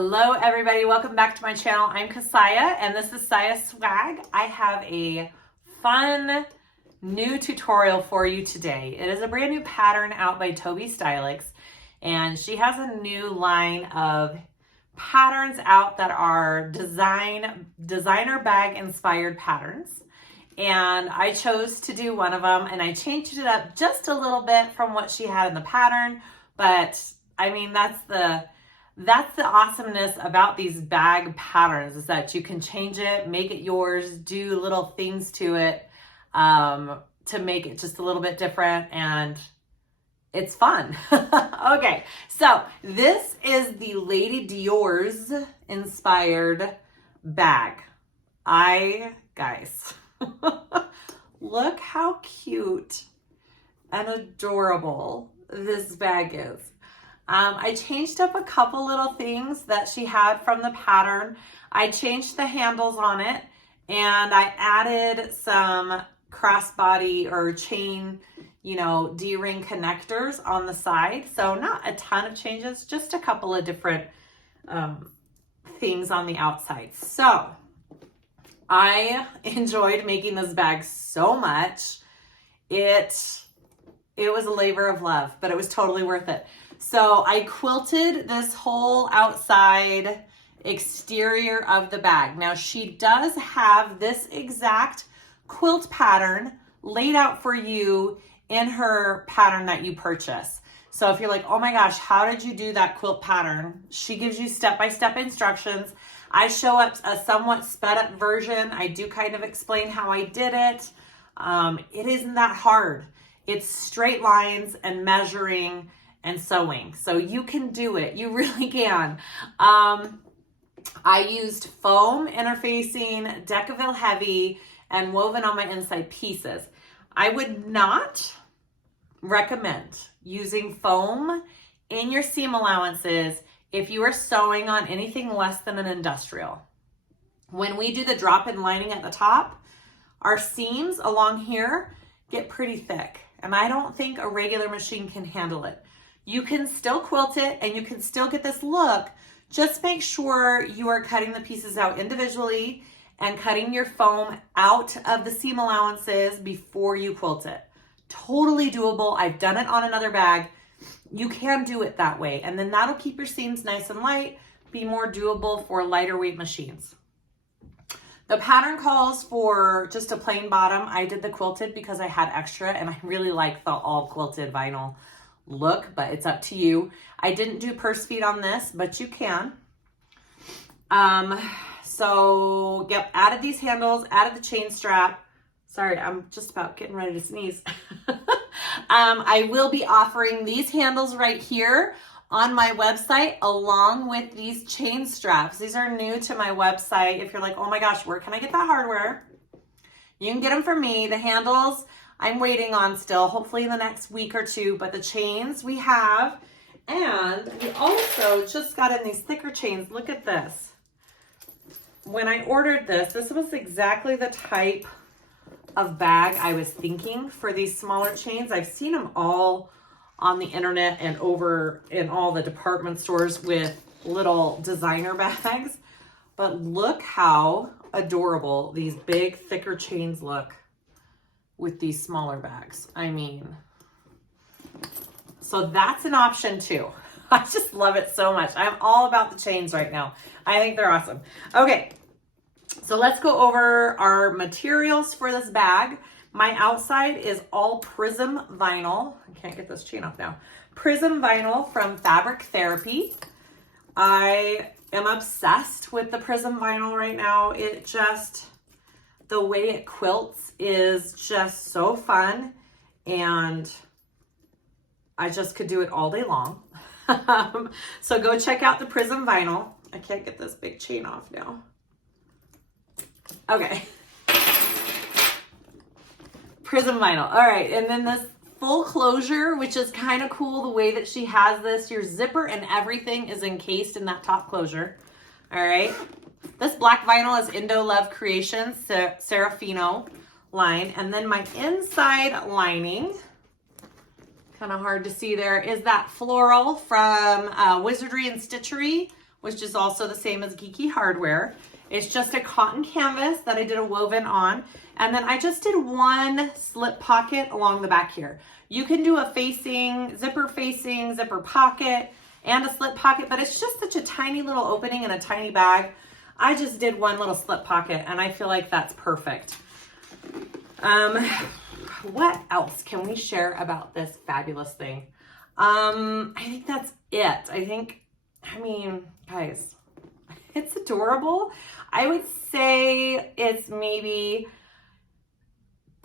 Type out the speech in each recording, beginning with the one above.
Hello everybody, welcome back to my channel. I'm Kassiah and this is SiahSwag. I have a fun new tutorial for you today. It is a brand new pattern out by Tobi Stylx, and she has a new line of patterns out that are designer bag inspired patterns. And I chose to do one of them, and I changed it up just a little bit from what she had in the pattern, but I mean, that's the awesomeness about these bag patterns, is that you can change it, make it yours, do little things to it to make it just a little bit different, and it's fun. Okay, so this is the Lady Diorz inspired bag. Guys, look how cute and adorable this bag is. I changed up a couple little things that she had from the pattern. I changed the handles on it, and I added some crossbody or chain, D-ring connectors on the side. So not a ton of changes, just a couple of different things on the outside. So I enjoyed making this bag so much. It was a labor of love, but it was totally worth it. So I quilted this whole outside exterior of the bag. Now she does have this exact quilt pattern laid out for you in her pattern that you purchase. So if you're like, oh my gosh, how did you do that quilt pattern? She gives you step-by-step instructions. I show up a somewhat sped up version. I do kind of explain how I did it. It isn't that hard. It's straight lines and measuring and sewing. So you can do it. You really can. I used foam interfacing, Decaville heavy, and woven on my inside pieces. I would not recommend using foam in your seam allowances if you are sewing on anything less than an industrial. When we do the drop-in lining at the top, our seams along here get pretty thick, and I don't think a regular machine can handle it. You can still quilt it and you can still get this look. Just make sure you are cutting the pieces out individually and cutting your foam out of the seam allowances before you quilt it. Totally doable. I've done it on another bag. You can do it that way, and then that'll keep your seams nice and light, be more doable for lighter weight machines. The pattern calls for just a plain bottom. I did the quilted because I had extra, and I really like the all quilted vinyl look, but it's up to you. I didn't do purse feet on this, but you can. So yep, added these handles, added the chain strap. Sorry, I'm just about getting ready to sneeze. I will be offering these handles right here on my website along with these chain straps. These are new to my website. If you're like, oh my gosh, where can I get that hardware? You can get them from me. The handles I'm waiting on still, hopefully in the next week or two, but the chains we have, and we also just got in these thicker chains. Look at this. When I ordered this was exactly the type of bag I was thinking for these smaller chains. I've seen them all on the internet and over in all the department stores with little designer bags, but look how adorable these big, thicker chains look with these smaller bags. I mean, so that's an option too. I just love it so much. I'm all about the chains right now. I think they're awesome. Okay, so let's go over our materials for this bag. My outside is all Prism vinyl. I can't get this chain off now. Prism vinyl from Fabric Therapy. I am obsessed with the Prism vinyl right now. The way it quilts is just so fun, and I just could do it all day long. So go check out the Prism vinyl. I can't get this big chain off now. Okay. Prism vinyl. All right, and then this full closure, which is kind of cool the way that she has this. Your zipper and everything is encased in that top closure. All right. This black vinyl is Indo Love Creations Serafino line. And then my inside lining, kind of hard to see there, is that floral from Wizardry and Stitchery which is also the same as Geeky Hardware. It's just a cotton canvas that I did a woven on. And then I just did one slip pocket along the back here. You can do a zipper pocket, and a slip pocket, but it's just such a tiny little opening in a tiny bag. I just did one little slip pocket, and I feel like that's perfect. What else can we share about this fabulous thing? I think that's it. I mean, guys, it's adorable. I would say it's maybe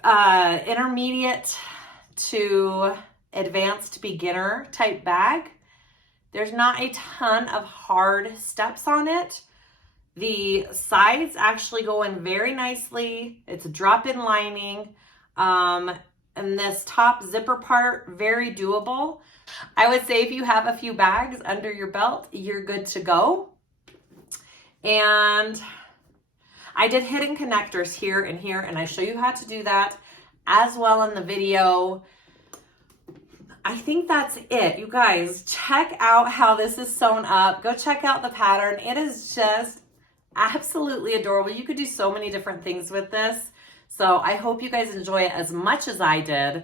intermediate to advanced beginner type bag. There's not a ton of hard steps on it. The sides actually go in very nicely. It's a drop-in lining. And this top zipper part, very doable. I would say if you have a few bags under your belt, you're good to go. And I did hidden connectors here and here, and I show you how to do that as well in the video. I think that's it. You guys, check out how this is sewn up. Go check out the pattern. It is just absolutely adorable. You could do so many different things with this. So I hope you guys enjoy it as much as I did.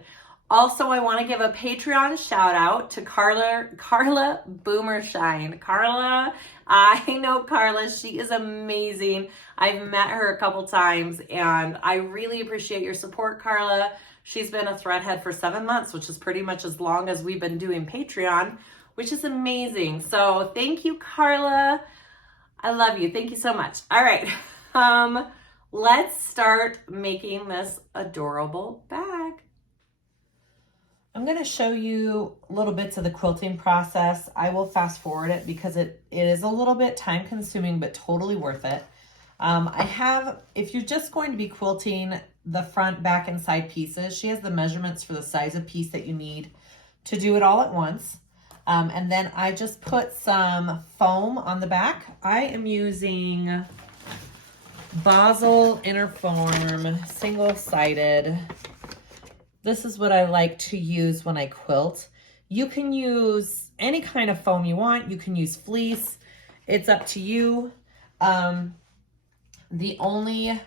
Also, I want to give a Patreon shout out to Carla Boomershine. Carla, I know Carla. She is amazing. I've met her a couple times, and I really appreciate your support, Carla. She's been a threadhead for 7 months, which is pretty much as long as we've been doing Patreon, which is amazing. So thank you, Carla. I love you. Thank you so much. All right. Let's start making this adorable bag. I'm going to show you little bits of the quilting process. I will fast forward it because it is a little bit time consuming, but totally worth it. If you're just going to be quilting the front, back, and side pieces, she has the measurements for the size of piece that you need to do it all at once. And then I just put some foam on the back. I am using Basel Interform single-sided. This is what I like to use when I quilt. You can use any kind of foam you want. You can use fleece. It's up to you. The only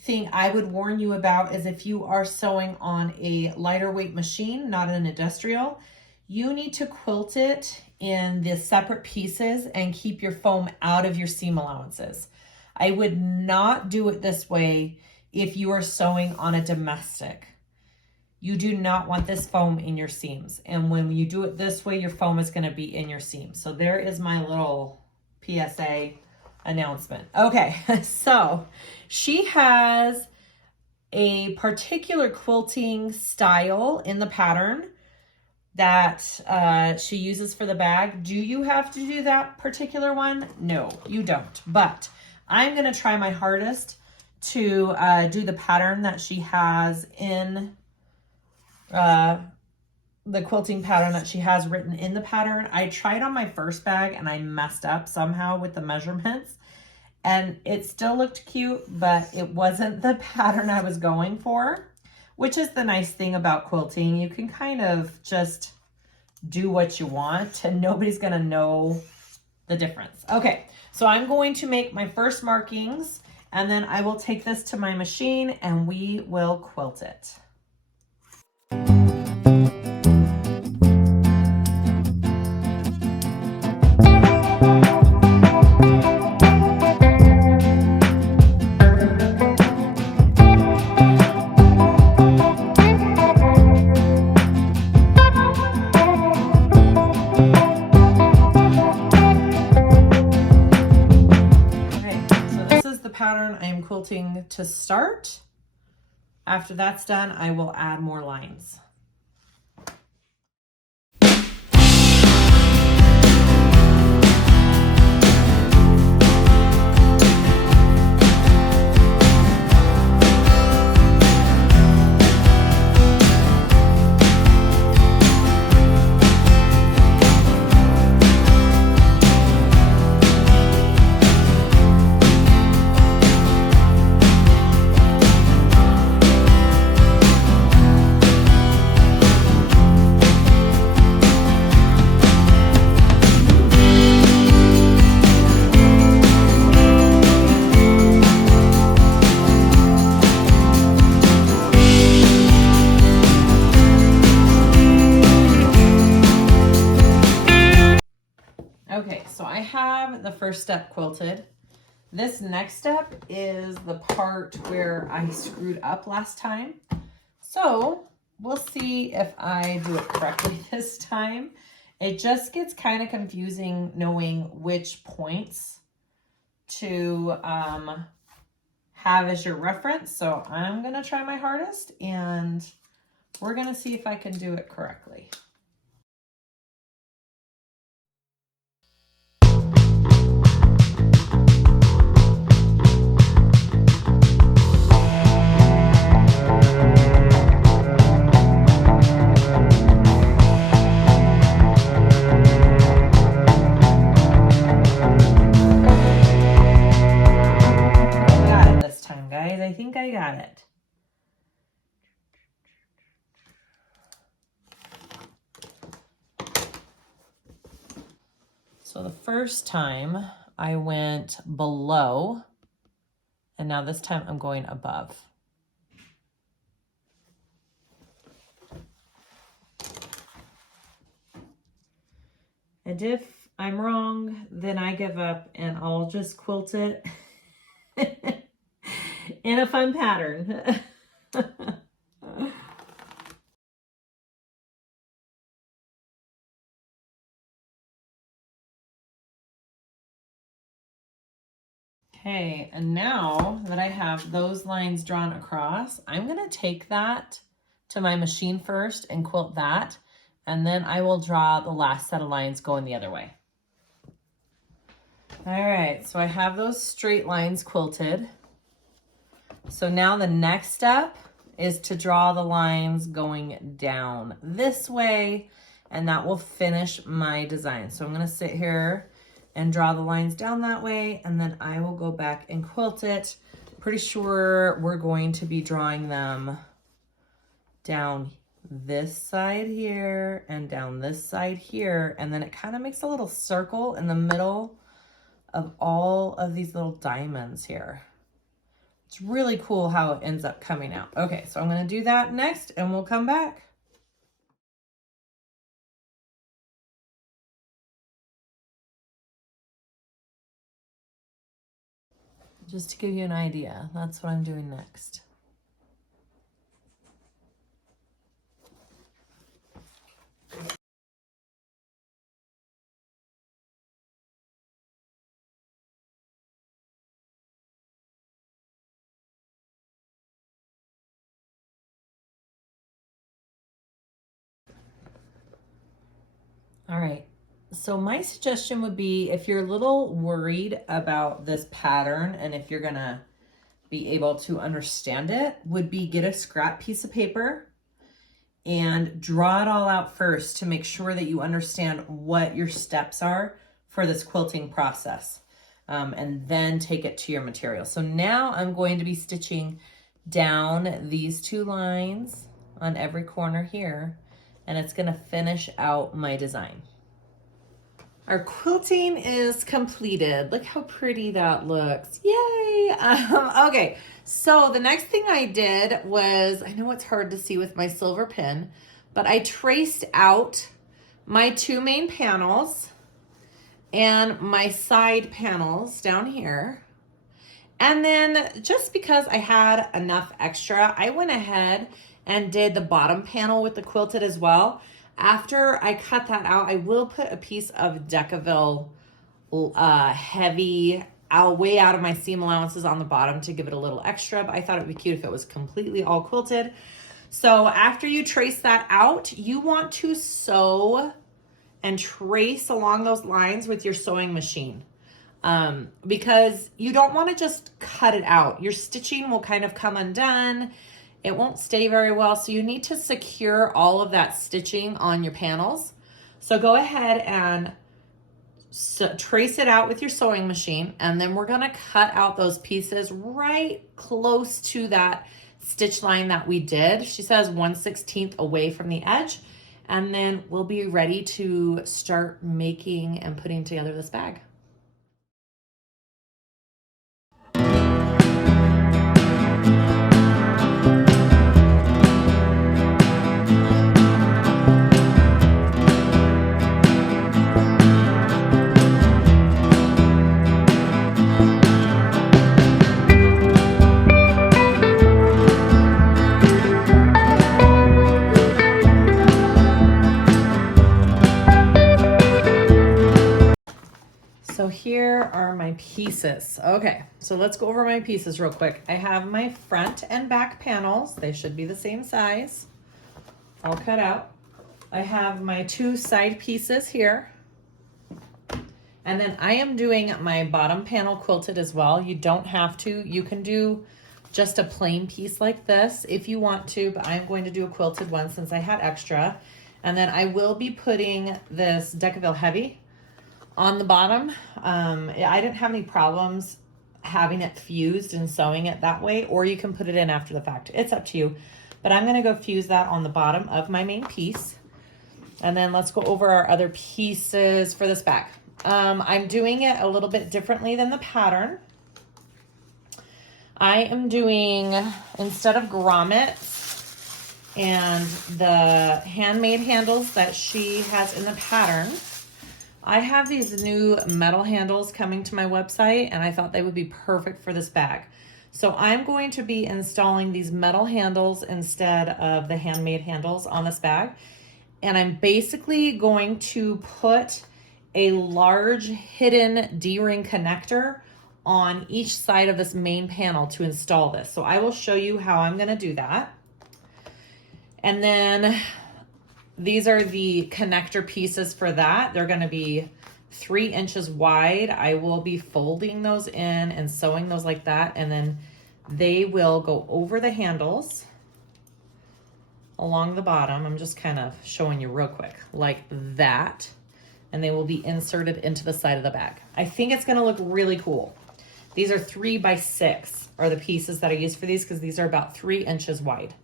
thing I would warn you about is if you are sewing on a lighter weight machine, not an industrial, you need to quilt it in the separate pieces and keep your foam out of your seam allowances. I would not do it this way if you are sewing on a domestic. You do not want this foam in your seams. And when you do it this way, your foam is going to be in your seams. So there is my little PSA announcement. Okay, so she has a particular quilting style in the pattern that she uses for the bag. Do you have to do that particular one? No, you don't. But I'm going to try my hardest to do the pattern that she has in the quilting pattern that she has written in the pattern. I tried on my first bag and I messed up somehow with the measurements, and it still looked cute, but it wasn't the pattern I was going for, which is the nice thing about quilting. You can kind of just do what you want and nobody's gonna know the difference. Okay, so I'm going to make my first markings, and then I will take this to my machine and we will quilt it. Pattern I am quilting to start. After that's done, I will add more lines. Okay, so I have the first step quilted. This next step is the part where I screwed up last time. So we'll see if I do it correctly this time. It just gets kind of confusing knowing which points to have as your reference. So I'm gonna try my hardest and we're gonna see if I can do it correctly. I think I got it. So the first time I went below, and now this time I'm going above. And if I'm wrong, then I give up and I'll just quilt it in a fun pattern. Okay, and now that I have those lines drawn across, I'm gonna take that to my machine first and quilt that, and then I will draw the last set of lines going the other way. All right, so I have those straight lines quilted. So now the next step is to draw the lines going down this way, and that will finish my design. So I'm gonna sit here and draw the lines down that way, and then I will go back and quilt it. Pretty sure we're going to be drawing them down this side here and down this side here, and then it kind of makes a little circle in the middle of all of these little diamonds here. It's really cool how it ends up coming out. Okay, so I'm gonna do that next and we'll come back. Just to give you an idea, that's what I'm doing next. All right, so my suggestion would be if you're a little worried about this pattern and if you're gonna be able to understand it, would be get a scrap piece of paper and draw it all out first to make sure that you understand what your steps are for this quilting process, and then take it to your material. So now I'm going to be stitching down these two lines on every corner here, and it's gonna finish out my design. Our quilting is completed. Look how pretty that looks. Yay! Okay, so the next thing I did was, I know it's hard to see with my silver pen, but I traced out my two main panels and my side panels down here. And then just because I had enough extra, I went ahead and did the bottom panel with the quilted as well. After I cut that out, I will put a piece of Decaville heavy way out of my seam allowances on the bottom to give it a little extra, but I thought it would be cute if it was completely all quilted. So after you trace that out, you want to sew and trace along those lines with your sewing machine, because you don't want to just cut it out. Your stitching will kind of come undone. It won't stay very well, so you need to secure all of that stitching on your panels. So go ahead and trace it out with your sewing machine, and then we're gonna cut out those pieces right close to that stitch line that we did. She says 1/16 away from the edge, and then we'll be ready to start making and putting together this bag. So here are my pieces. Okay, so let's go over my pieces real quick. I have my front and back panels. They should be the same size. All cut out. I have my 2 side pieces here. And then I am doing my bottom panel quilted as well. You don't have to. You can do just a plain piece like this if you want to, but I'm going to do a quilted one since I had extra. And then I will be putting this Decaville Heavy on the bottom. I didn't have any problems having it fused and sewing it that way, or you can put it in after the fact. It's up to you. But I'm gonna go fuse that on the bottom of my main piece. And then let's go over our other pieces for this bag. I'm doing it a little bit differently than the pattern. I am doing, instead of grommets and the handmade handles that she has in the pattern, I have these new metal handles coming to my website, and I thought they would be perfect for this bag. So I'm going to be installing these metal handles instead of the handmade handles on this bag. And I'm basically going to put a large hidden D-ring connector on each side of this main panel to install this. So I will show you how I'm gonna do that. And then these are the connector pieces for that. They're gonna be 3 inches wide. I will be folding those in and sewing those like that. And then they will go over the handles along the bottom. I'm just kind of showing you real quick, like that. And they will be inserted into the side of the bag. I think it's gonna look really cool. These are 3 by 6 are the pieces that I use for these, because these are about 3 inches wide.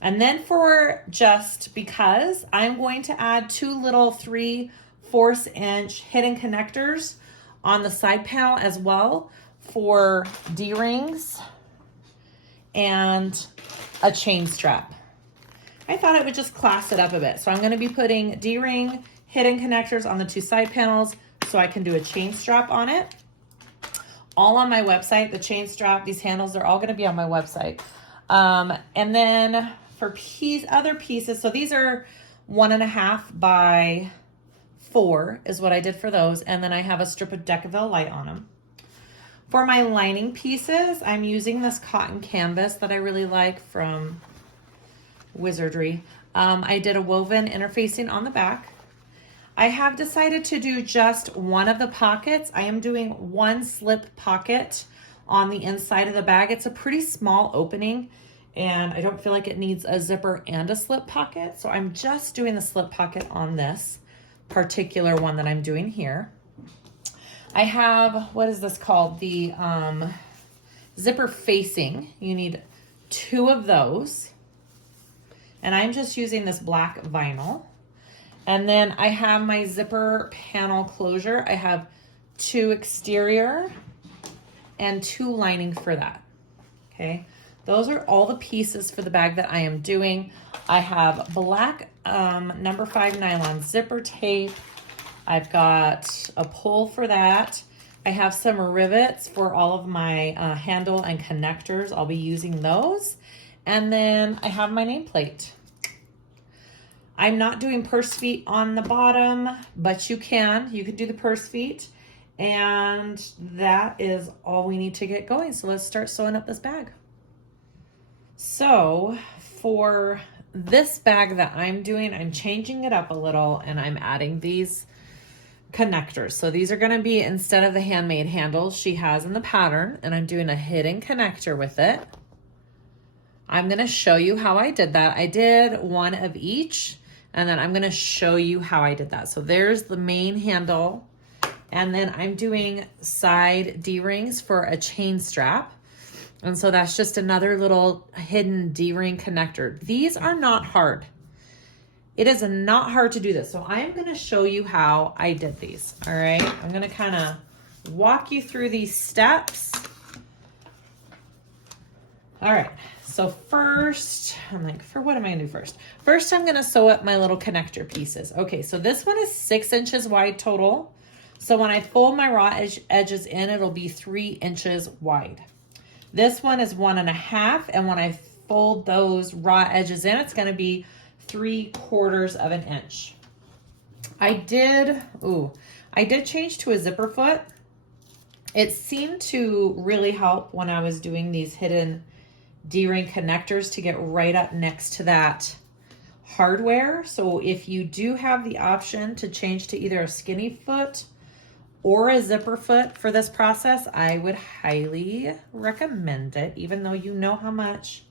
And then for just because, I'm going to add 2 little 3/4 inch hidden connectors on the side panel as well for D-rings and a chain strap. I thought it would just class it up a bit. So I'm gonna be putting D-ring hidden connectors on the 2 side panels so I can do a chain strap on it. All on my website, the chain strap, these handles, they're all gonna be on my website. And then for other pieces, so these are 1.5 by 4 is what I did for those. And then I have a strip of Decaville light on them. For my lining pieces, I'm using this cotton canvas that I really like from Wizardry. I did a woven interfacing on the back. I have decided to do just one of the pockets. I am doing 1 slip pocket on the inside of the bag. It's a pretty small opening, and I don't feel like it needs a zipper and a slip pocket. So I'm just doing the slip pocket on this particular one that I'm doing here. I have, what is this called? The zipper facing. You need 2 of those. And I'm just using this black vinyl. And then I have my zipper panel closure. I have 2 exterior and 2 lining for that. Okay, those are all the pieces for the bag that I am doing. I have black number 5 nylon zipper tape. I've got a pull for that. I have some rivets for all of my handle and connectors. I'll be using those. And then I have my nameplate. I'm not doing purse feet on the bottom, but you can do the purse feet. And that is all we need to get going. So let's start sewing up this bag. So for this bag that I'm doing, I'm changing it up a little, and I'm adding these connectors. So these are going to be, instead of the handmade handles she has in the pattern, and I'm doing a hidden connector with it. I'm going to show you how I did that. I did 1 of each, and then I'm going to show you how I did that. So there's the main handle, and then I'm doing side D-rings for a chain strap. And so that's just another little hidden D-ring connector. These are not hard. It is not hard to do this. So I'm going to show you how I did these. All right. I'm going to kind of walk you through these steps. All right. So first, I'm like, what am I going to do first? First, I'm going to sew up my little connector pieces. Okay. So this one is 6 inches wide total. So when I fold my raw edges in, it'll be 3 inches wide. This one is 1.5. And when I fold those raw edges in, it's going to be 3/4 of an inch. I I did change to a zipper foot. It seemed to really help when I was doing these hidden D-ring connectors to get right up next to that hardware. So if you do have the option to change to either a skinny foot or a zipper foot for this process, I would highly recommend it, even though you know how much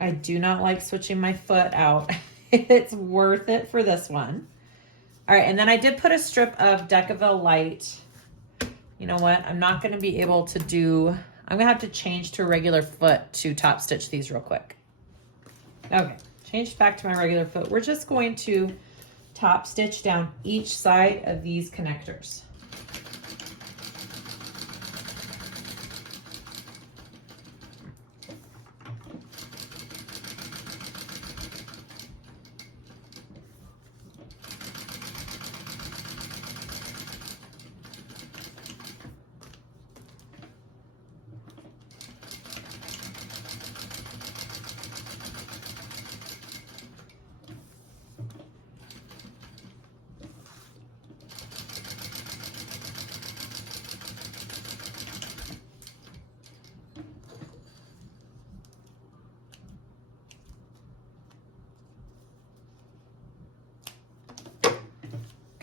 I do not like switching my foot out. It's worth it for this one. All right, and then I did put a strip of Decaville Light. You know what? I'm not going to be able to do, I'm going to have to change to a regular foot to top stitch these real quick. Okay, changed back to my regular foot. We're just going to top stitch down each side of these connectors.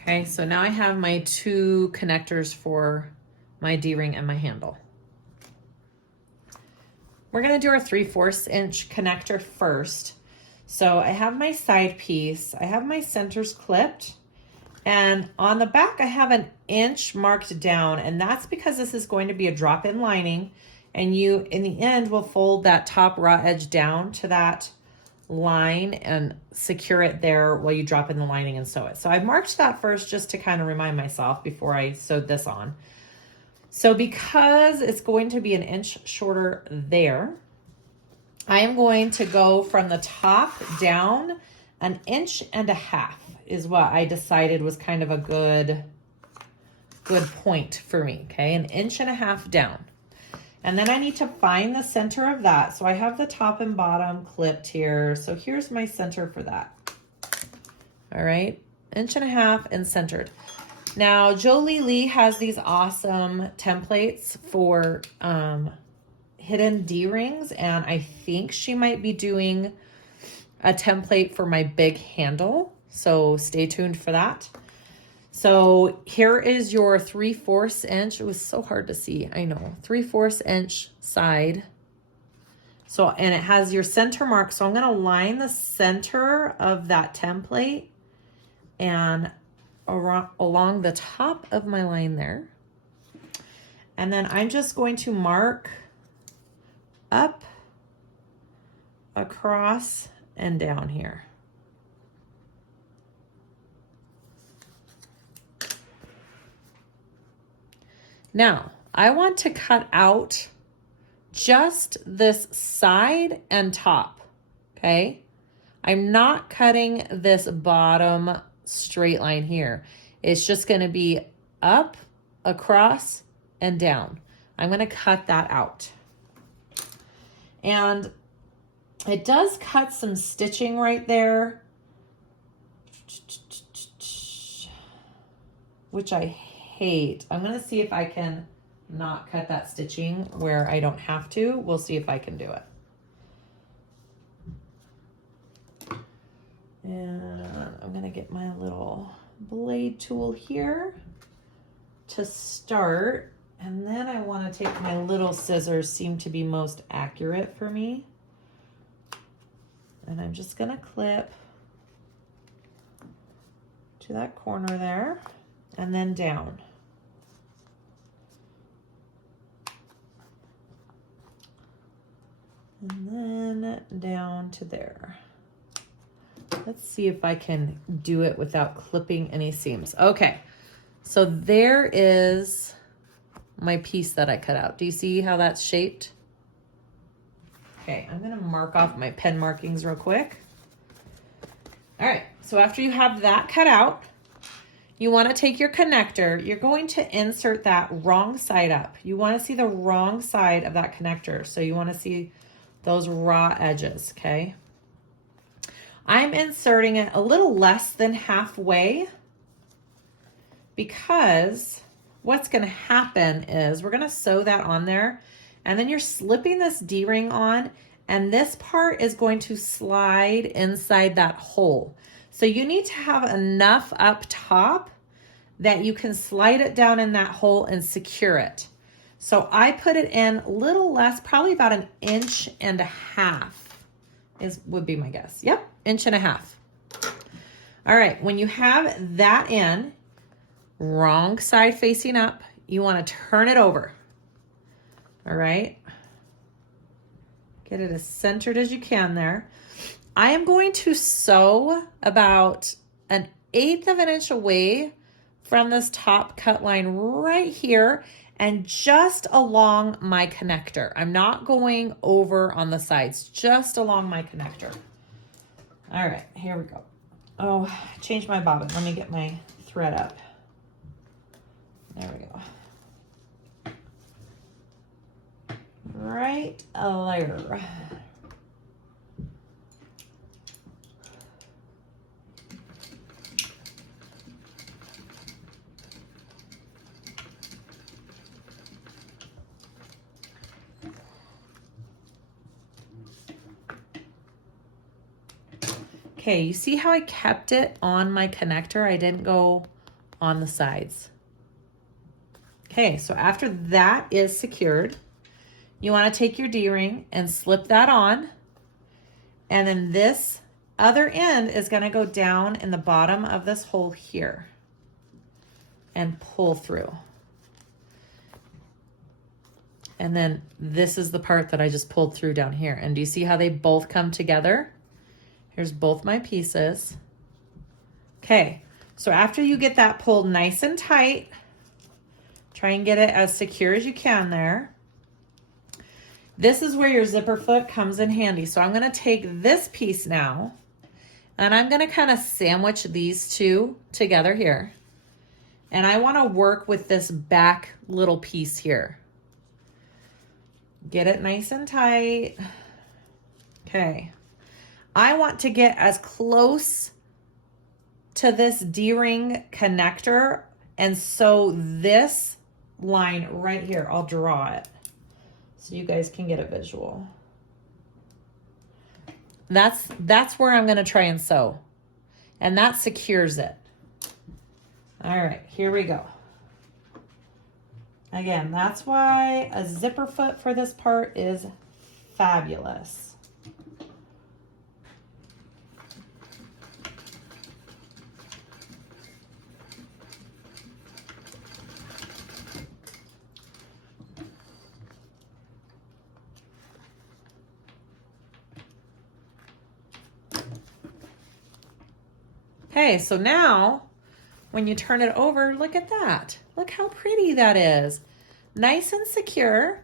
Okay, so now I have my two connectors for my D-ring and my handle. We're gonna do our 3/4 inch connector first. So I have my side piece, I have my centers clipped, and on the back I have an inch marked down, and that's because this is going to be a drop-in lining, and you, in the end, will fold that top raw edge down to that line and secure it there while you drop in the lining and sew it. So I've marked that first just to kind of remind myself before I sewed this on. So because it's going to be an inch shorter there, I am going to go from the top down 1.5 inches is what I decided was kind of a good point for me. Okay, 1.5 inches down. And then I need to find the center of that. So I have the top and bottom clipped here. So here's my center for that. All right, 1.5 inches and centered. Now, Jolie Lee has these awesome templates for hidden D-rings, and I think she might be doing a template for my big handle. So stay tuned for that. So here is your 3/4 inch. It was so hard to see, I know. 3/4 inch side. So, and it has your center mark. So I'm gonna line the center of that template and along the top of my line there. And then I'm just going to mark up, across, and down here. Now, I want to cut out just this side and top, okay? I'm not cutting this bottom straight line here. It's just gonna be up, across, and down. I'm gonna cut that out. And it does cut some stitching right there, which I hate. I'm gonna see if I can not cut that stitching where I don't have to. We'll see if I can do it. And I'm gonna get my little blade tool here to start. And then I wanna take my little scissors, seem to be most accurate for me. And I'm just gonna clip to that corner there and then down. And then down to there. Let's see if I can do it without clipping any seams. Okay, so there is my piece that I cut out. Do you see how that's shaped? Okay, I'm gonna mark off my pen markings real quick. All right, so after you have that cut out, you wanna take your connector, you're going to insert that wrong side up. You wanna see the wrong side of that connector. So you wanna see those raw edges, okay? I'm inserting it a little less than halfway because what's going to happen is we're going to sew that on there, and then you're slipping this D-ring on, and this part is going to slide inside that hole. So you need to have enough up top that you can slide it down in that hole and secure it. So I put it in a little less, probably about 1.5 inches would be my guess. Yep, 1.5 inches. All right, when you have that in, wrong side facing up, you want to turn it over. All right. Get it as centered as you can there. I am going to sew about 1/8 of an inch away from this top cut line right here and just along my connector. I'm not going over on the sides, just along my connector. All right, here we go. Oh, I changed my bobbin. Let me get my thread up. There we go. Right there. Okay, you see how I kept it on my connector? I didn't go on the sides. Okay, so after that is secured, you want to take your D-ring and slip that on. And then this other end is going to go down in the bottom of this hole here and pull through. And then this is the part that I just pulled through down here. And do you see how they both come together? Here's both my pieces. Okay, so after you get that pulled nice and tight, try and get it as secure as you can there. This is where your zipper foot comes in handy. So I'm going to take this piece now, and I'm going to kind of sandwich these two together here. And I want to work with this back little piece here. Get it nice and tight. Okay. I want to get as close to this D-ring connector, and sew this line right here. I'll draw it so you guys can get a visual. That's where I'm going to try and sew, and that secures it. All right, here we go. Again, that's why a zipper foot for this part is fabulous. Okay, so now when you turn it over, look at that. Look how pretty that is. Nice and secure.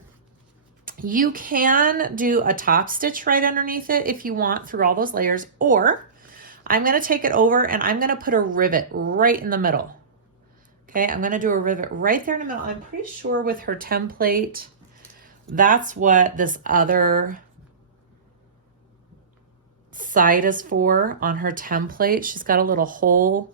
You can do a top stitch right underneath it if you want through all those layers, or I'm going to take it over and I'm going to put a rivet right in the middle. Okay, I'm going to do a rivet right there in the middle. I'm pretty sure with her template, that's what this other side is for on her template. She's got a little hole,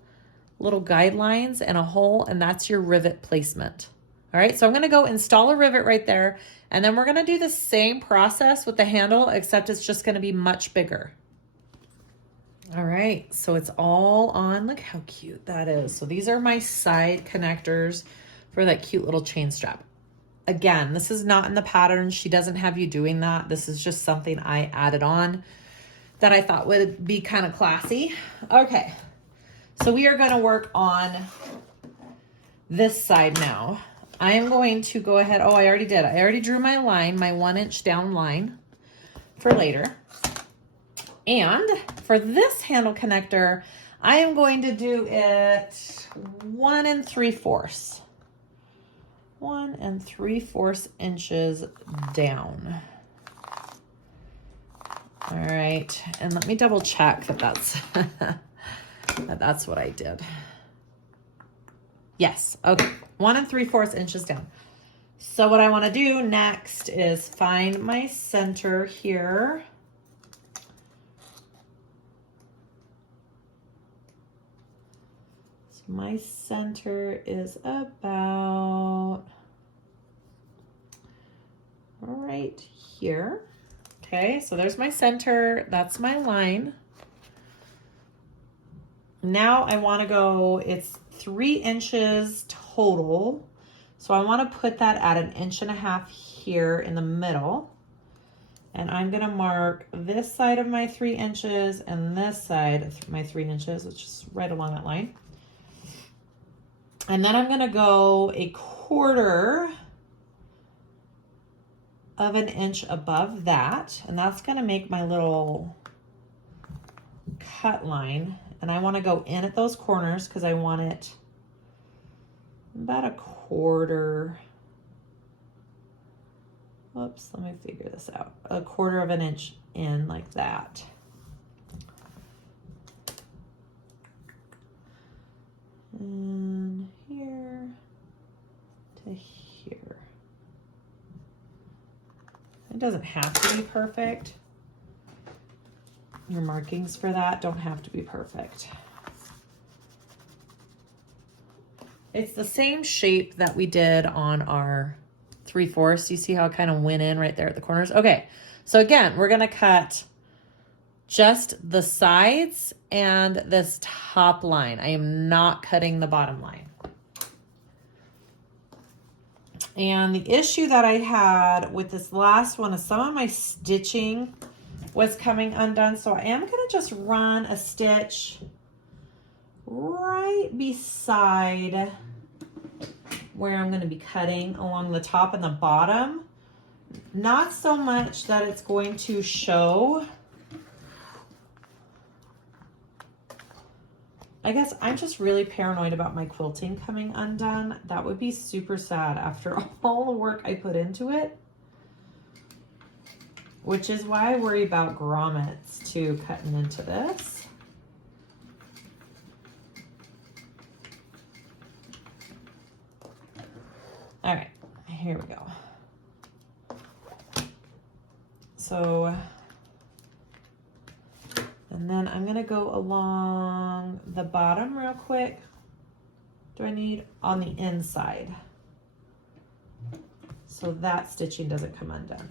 little guidelines and a hole, and that's your rivet placement. All right, so I'm going to go install a rivet right there, and then we're going to do the same process with the handle, except it's just going to be much bigger. All right, so it's all on. Look how cute that is. So these are my side connectors for that cute little chain strap. Again, this is not in the pattern. She doesn't have you doing that. This is just something I added on that I thought would be kind of classy. Okay, so we are going to work on this side now. I am going to go ahead. Oh, I already did. I already drew my line, my 1 inch down line for later. And for this handle connector, I am going to do it 1 3/4. 1 3/4 inches down. All right, and let me double check that that's that's what I did. Yes, okay, 1 3/4 inches down. So what I want to do next is find my center here. So my center is about right here. Okay, so there's my center. That's my line. Now I want to go, it's 3 inches total. So I want to put that at 1.5 inches here in the middle. And I'm going to mark this side of my 3 inches and this side of my 3 inches, which is right along that line. And then I'm going to go 1/4 of an inch above that. And that's going to make my little cut line. And I want to go in at those corners because I want it about 1/4. Whoops, let me figure this out. 1/4 of an inch in like that. And here to here. It doesn't have to be perfect. Your markings for that don't have to be perfect. It's the same shape that we did on our 3/4. You see how it kind of went in right there at the corners? Okay, so again, we're gonna cut just the sides and this top line. I am not cutting the bottom line. And the issue that I had with this last one is some of my stitching was coming undone. So I am gonna just run a stitch right beside where I'm gonna be cutting along the top and the bottom. Not so much that it's going to show. I guess I'm just really paranoid about my quilting coming undone. That would be super sad after all the work I put into it. Which is why I worry about grommets too, cutting into this. All right, here we go. So, and then I'm gonna go along the bottom real quick. Do I need on the inside? So that stitching doesn't come undone.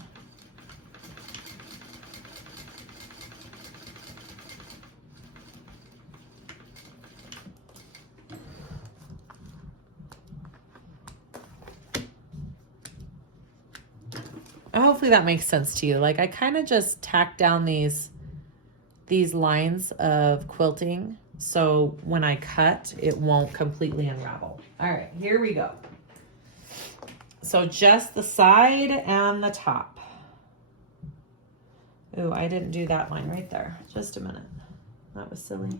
Hopefully that makes sense to you. Like I kind of just tack down these lines of quilting so when I cut, it won't completely unravel. All right, here we go. So just the side and the top. Ooh, I didn't do that line right there. Just a minute. That was silly.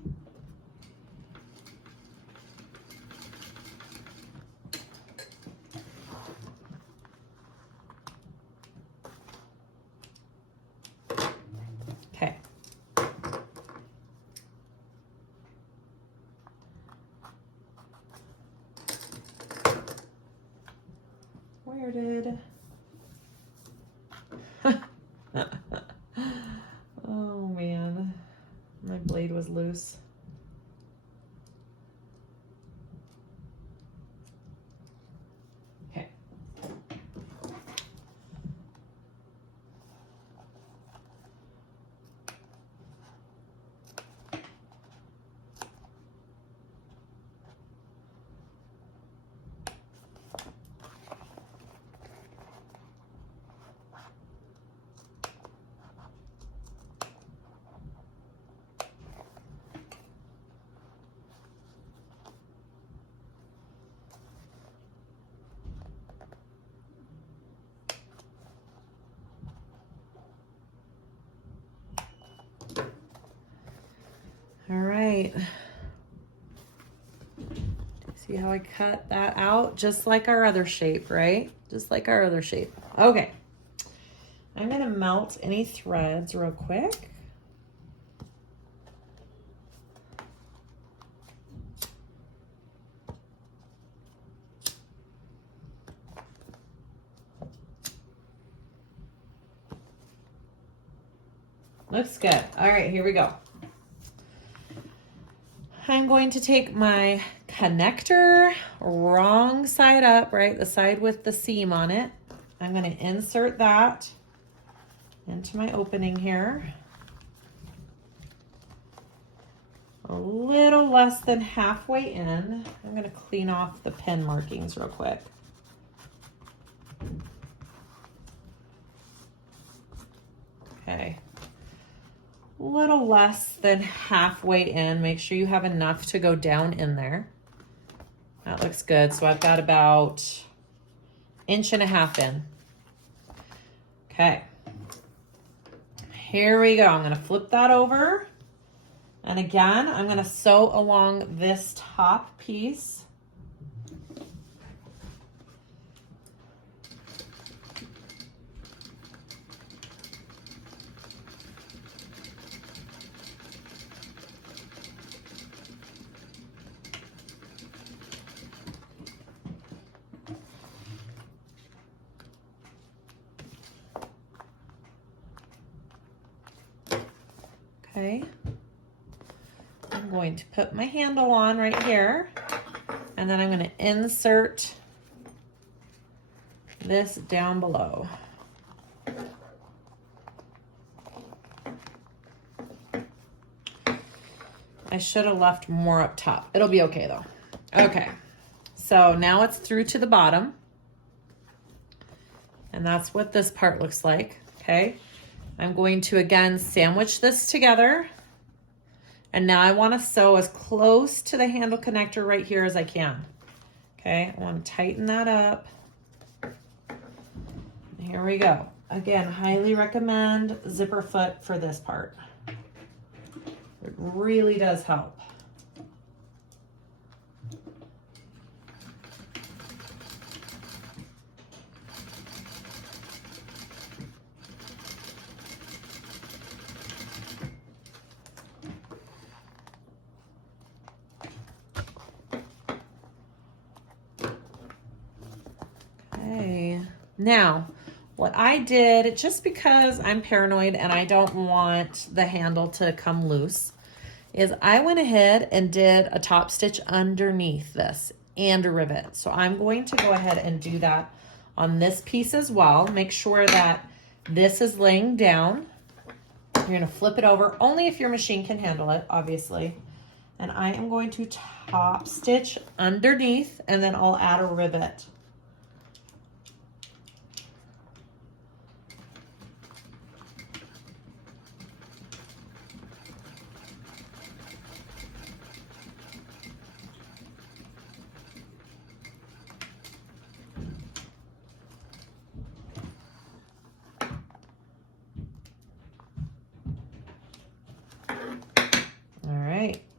Okay. Where did... Oh man, my blade was loose. Okay. All right. See how I cut that out? Just like our other shape, right? Just like our other shape. Okay. I'm gonna melt any threads real quick. Looks good. All right, here we go. I'm going to take my connector, wrong side up, right? The side with the seam on it. I'm going to insert that into my opening here. A little less than halfway in. I'm going to clean off the pin markings real quick. Okay. A little less than halfway in. Make sure you have enough to go down in there. That looks good. So I've got about 1.5 inches in. Okay. Here we go. I'm going to flip that over. And again, I'm going to sew along this top piece. Okay. I'm going to put my handle on right here, and then I'm going to insert this down below. I should have left more up top. It'll be okay though. Okay, so now it's through to the bottom, and that's what this part looks like. Okay, I'm going to again sandwich this together. And now I want to sew as close to the handle connector right here as I can. Okay, I want to tighten that up. Here we go. Again, highly recommend zipper foot for this part. It really does help. Now, what I did, just because I'm paranoid and I don't want the handle to come loose, is I went ahead and did a top stitch underneath this and a rivet. So I'm going to go ahead and do that on this piece as well. Make sure that this is laying down. You're going to flip it over, only if your machine can handle it, obviously. And I am going to top stitch underneath, and then I'll add a rivet.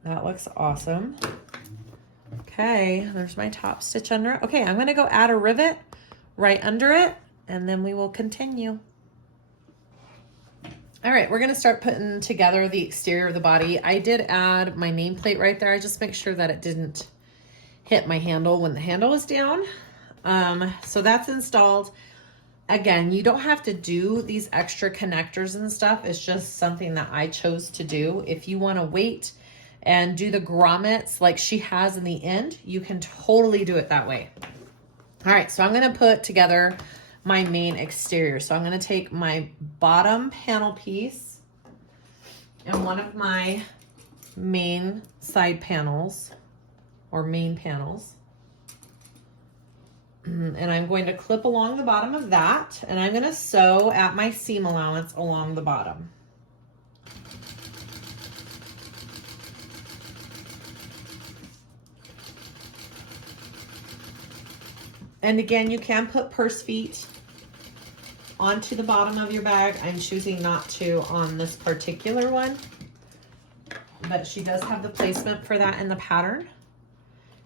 That looks awesome. Okay, there's my top stitch under it. Okay, I'm going to go add a rivet right under it, and then we will continue. All right, we're going to start putting together the exterior of the body. I did add my nameplate right there. I just make sure that it didn't hit my handle when the handle was down. So that's installed. Again, you don't have to do these extra connectors and stuff. It's just something that I chose to do. If you want to wait and do the grommets like she has in the end, you can totally do it that way. All right, so I'm going to put together my main exterior. So I'm going to take my bottom panel piece and one of my main side panels or main panels. And I'm going to clip along the bottom of that, and I'm going to sew at my seam allowance along the bottom. And again, you can put purse feet onto the bottom of your bag. I'm choosing not to on this particular one, but she does have the placement for that in the pattern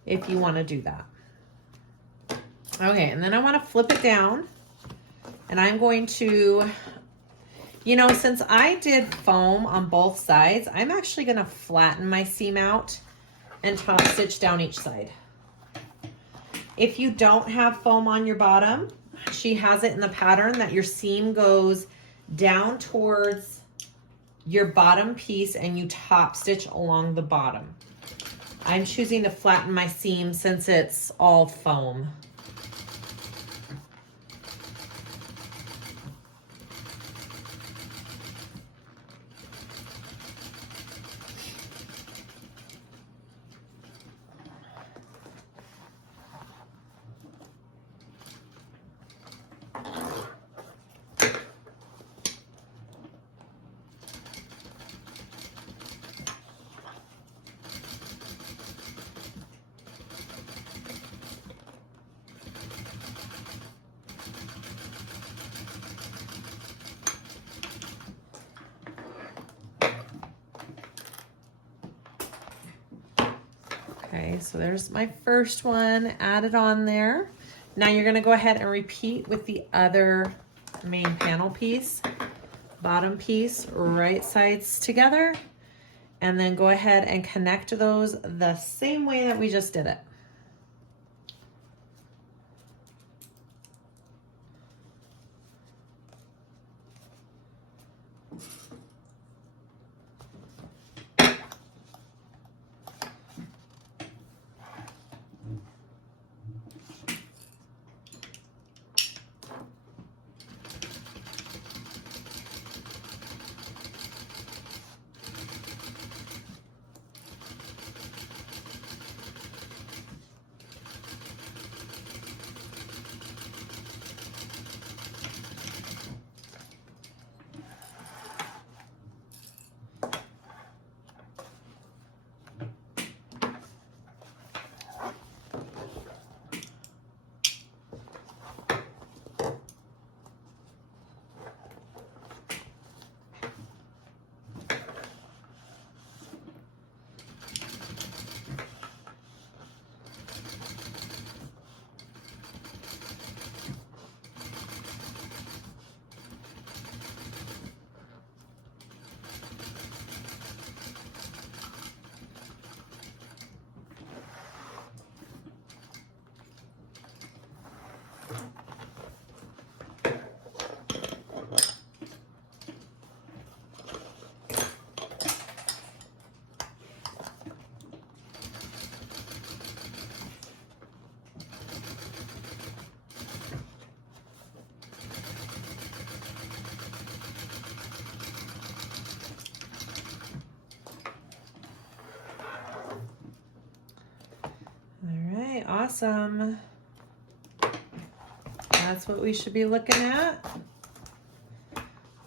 if you want to do that. Okay, and then I want to flip it down, and I'm going to, you know, since I did foam on both sides, I'm actually going to flatten my seam out and top stitch down each side. If you don't have foam on your bottom, she has it in the pattern that your seam goes down towards your bottom piece and you top stitch along the bottom. I'm choosing to flatten my seam since it's all foam. Okay, so there's my first one added on there. Now you're gonna go ahead and repeat with the other main panel piece, bottom piece, right sides together, and then go ahead and connect those the same way that we just did it. Awesome. That's what we should be looking at.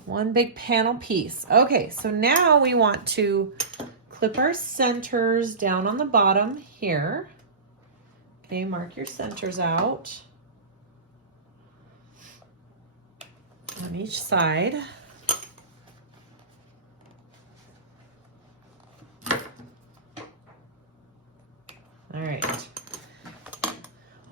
One big panel piece. Okay, so now we want to clip our centers down on the bottom here. Okay, mark your centers out on each side. All right.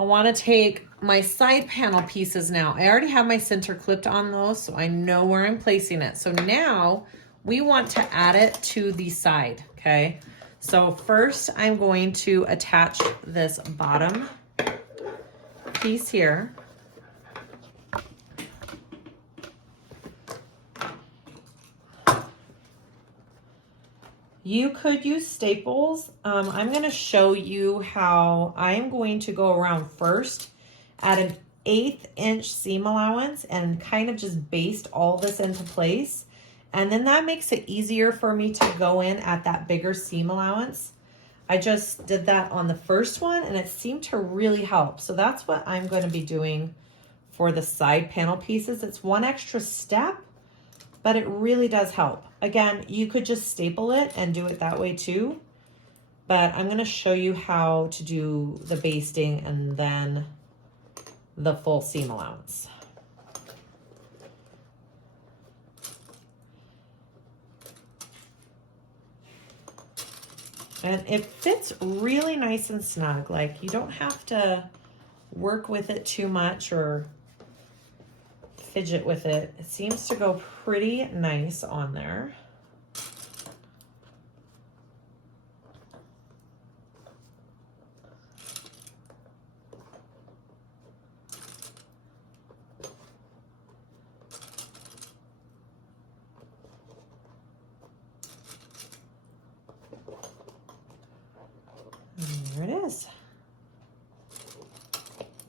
I want to take my side panel pieces now. I already have my center clipped on those, so I know where I'm placing it. So now we want to add it to the side, okay? So first I'm going to attach this bottom piece here. You could use staples. I'm going to show you how I'm going to go around first at an 1/8 inch seam allowance and kind of just baste all this into place. And then that makes it easier for me to go in at that bigger seam allowance. I just did that on the first one and it seemed to really help. So that's what I'm going to be doing for the side panel pieces. It's one extra step, but it really does help. Again, you could just staple it and do it that way too, but I'm going to show you how to do the basting and then the full seam allowance. And it fits really nice and snug. Like, you don't have to work with it too much or fidget with it. It seems to go pretty nice on there.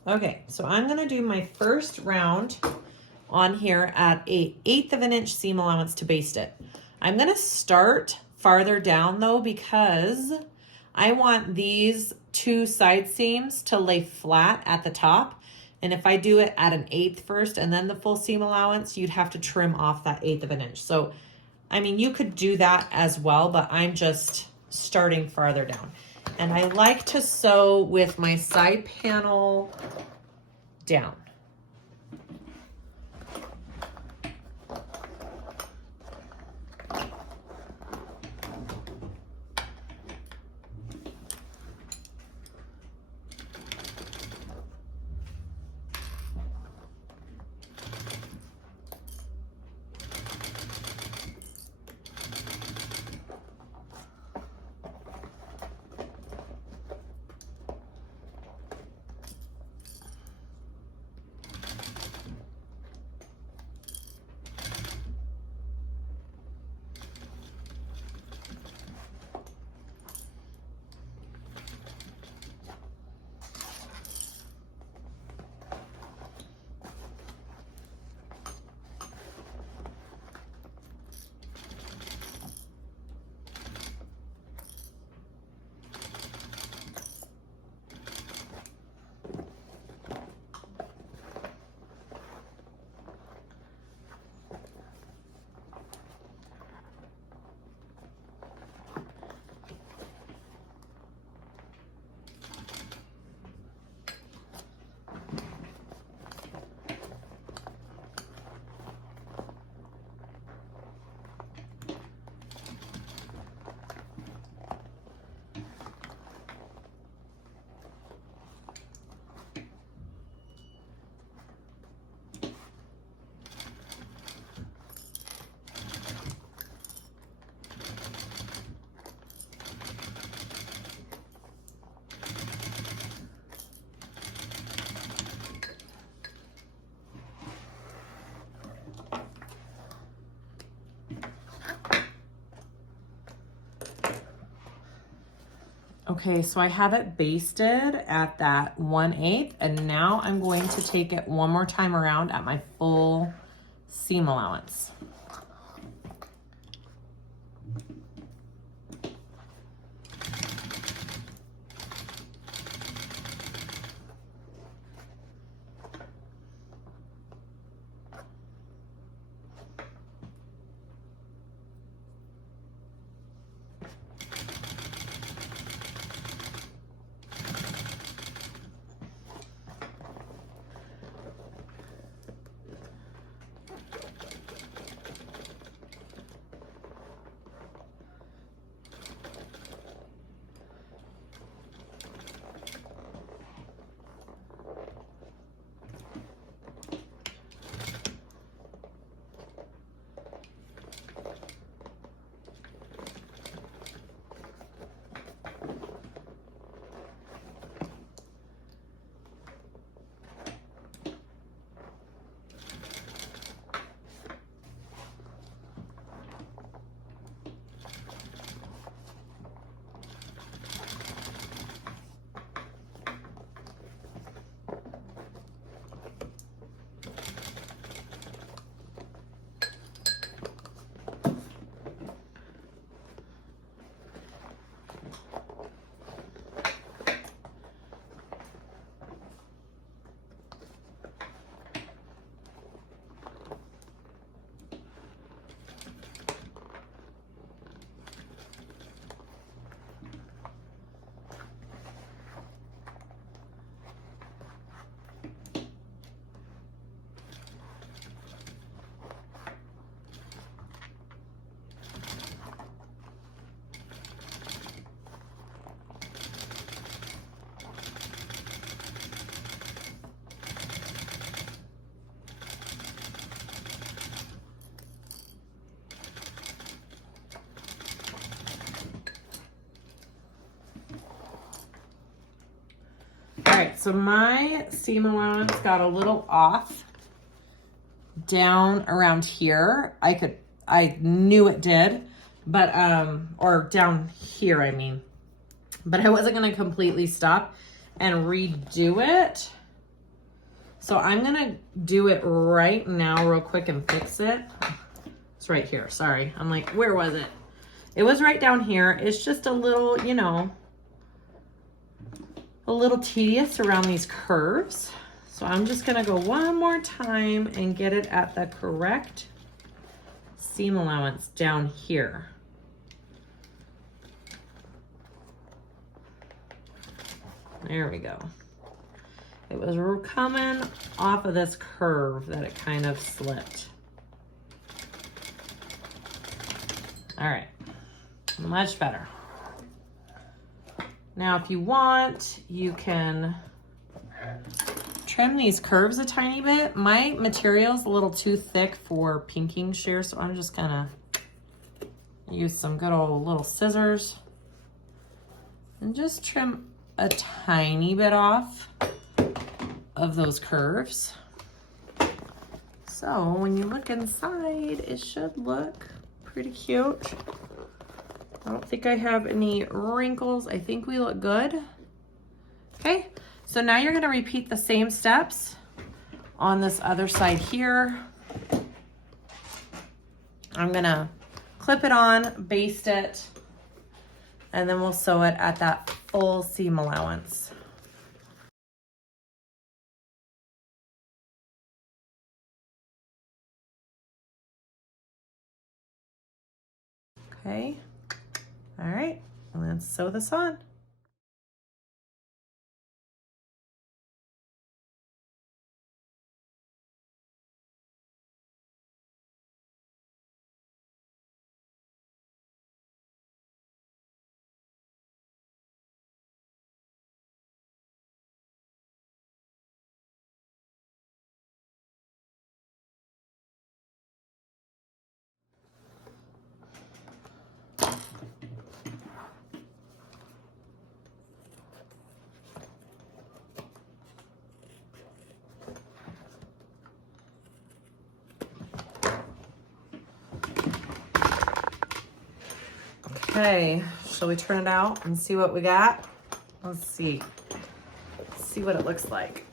Okay, so I'm gonna do my first round on here at 1/8 of an inch seam allowance to baste it. I'm gonna start farther down though, because I want these two side seams to lay flat at the top. And if I do it at 1/8 first and then the full seam allowance, you'd have to trim off that 1/8 of an inch. So, I mean, you could do that as well, but I'm just starting farther down. And I like to sew with my side panel down. Okay, so I have it basted at that 1/8, and now I'm going to take it one more time around at my full seam allowance. All right, so my seam allowance got a little off down around here. I knew it did, but, or down here, I mean, but I wasn't gonna completely stop and redo it So I'm gonna do it right now real quick and fix it. It's right here, sorry. I'm like, where was it? It was right down here. It's just a little, you know, a little tedious around these curves. So I'm just gonna go one more time and get it at the correct seam allowance down here. There we go. It was coming off of this curve that it kind of slipped. All right, much better. Now, if you want, you can trim these curves a tiny bit. My material's a little too thick for pinking shear, so I'm just gonna use some good old little scissors and just trim a tiny bit off of those curves. So when you look inside, it should look pretty cute. I don't think I have any wrinkles. I think we look good. Okay, so now you're gonna repeat the same steps on this other side here. I'm gonna clip it on, baste it, and then we'll sew it at that full seam allowance. Okay, all right, let's sew this on. Okay, shall we turn it out and see what we got? Let's see. Let's see what it looks like.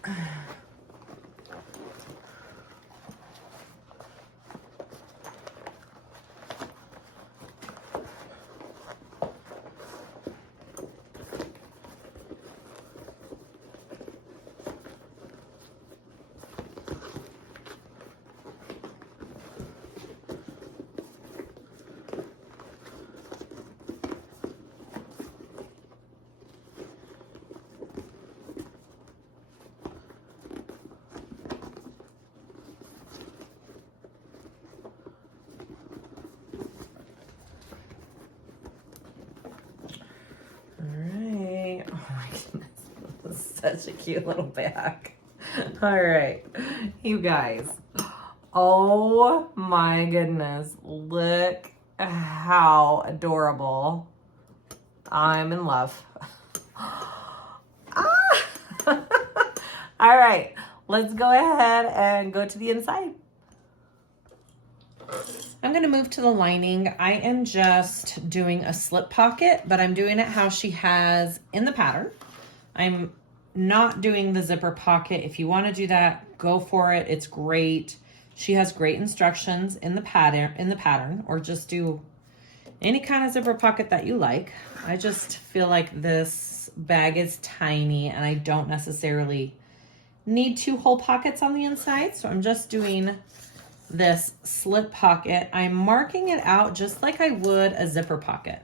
Such a cute little bag. All right, you guys. Oh my goodness. Look how adorable. I'm in love. Ah! All right, let's go ahead and go to the inside. I'm gonna move to the lining. I am just doing a slip pocket, but I'm doing it how she has in the pattern. I'm not doing the zipper pocket. If you want to do that, go for it. It's great. She has great instructions in the pattern, or just do any kind of zipper pocket that you like. I just feel like this bag is tiny and I don't necessarily need 2 whole pockets on the inside. So I'm just doing this slip pocket. I'm marking it out just like I would a zipper pocket.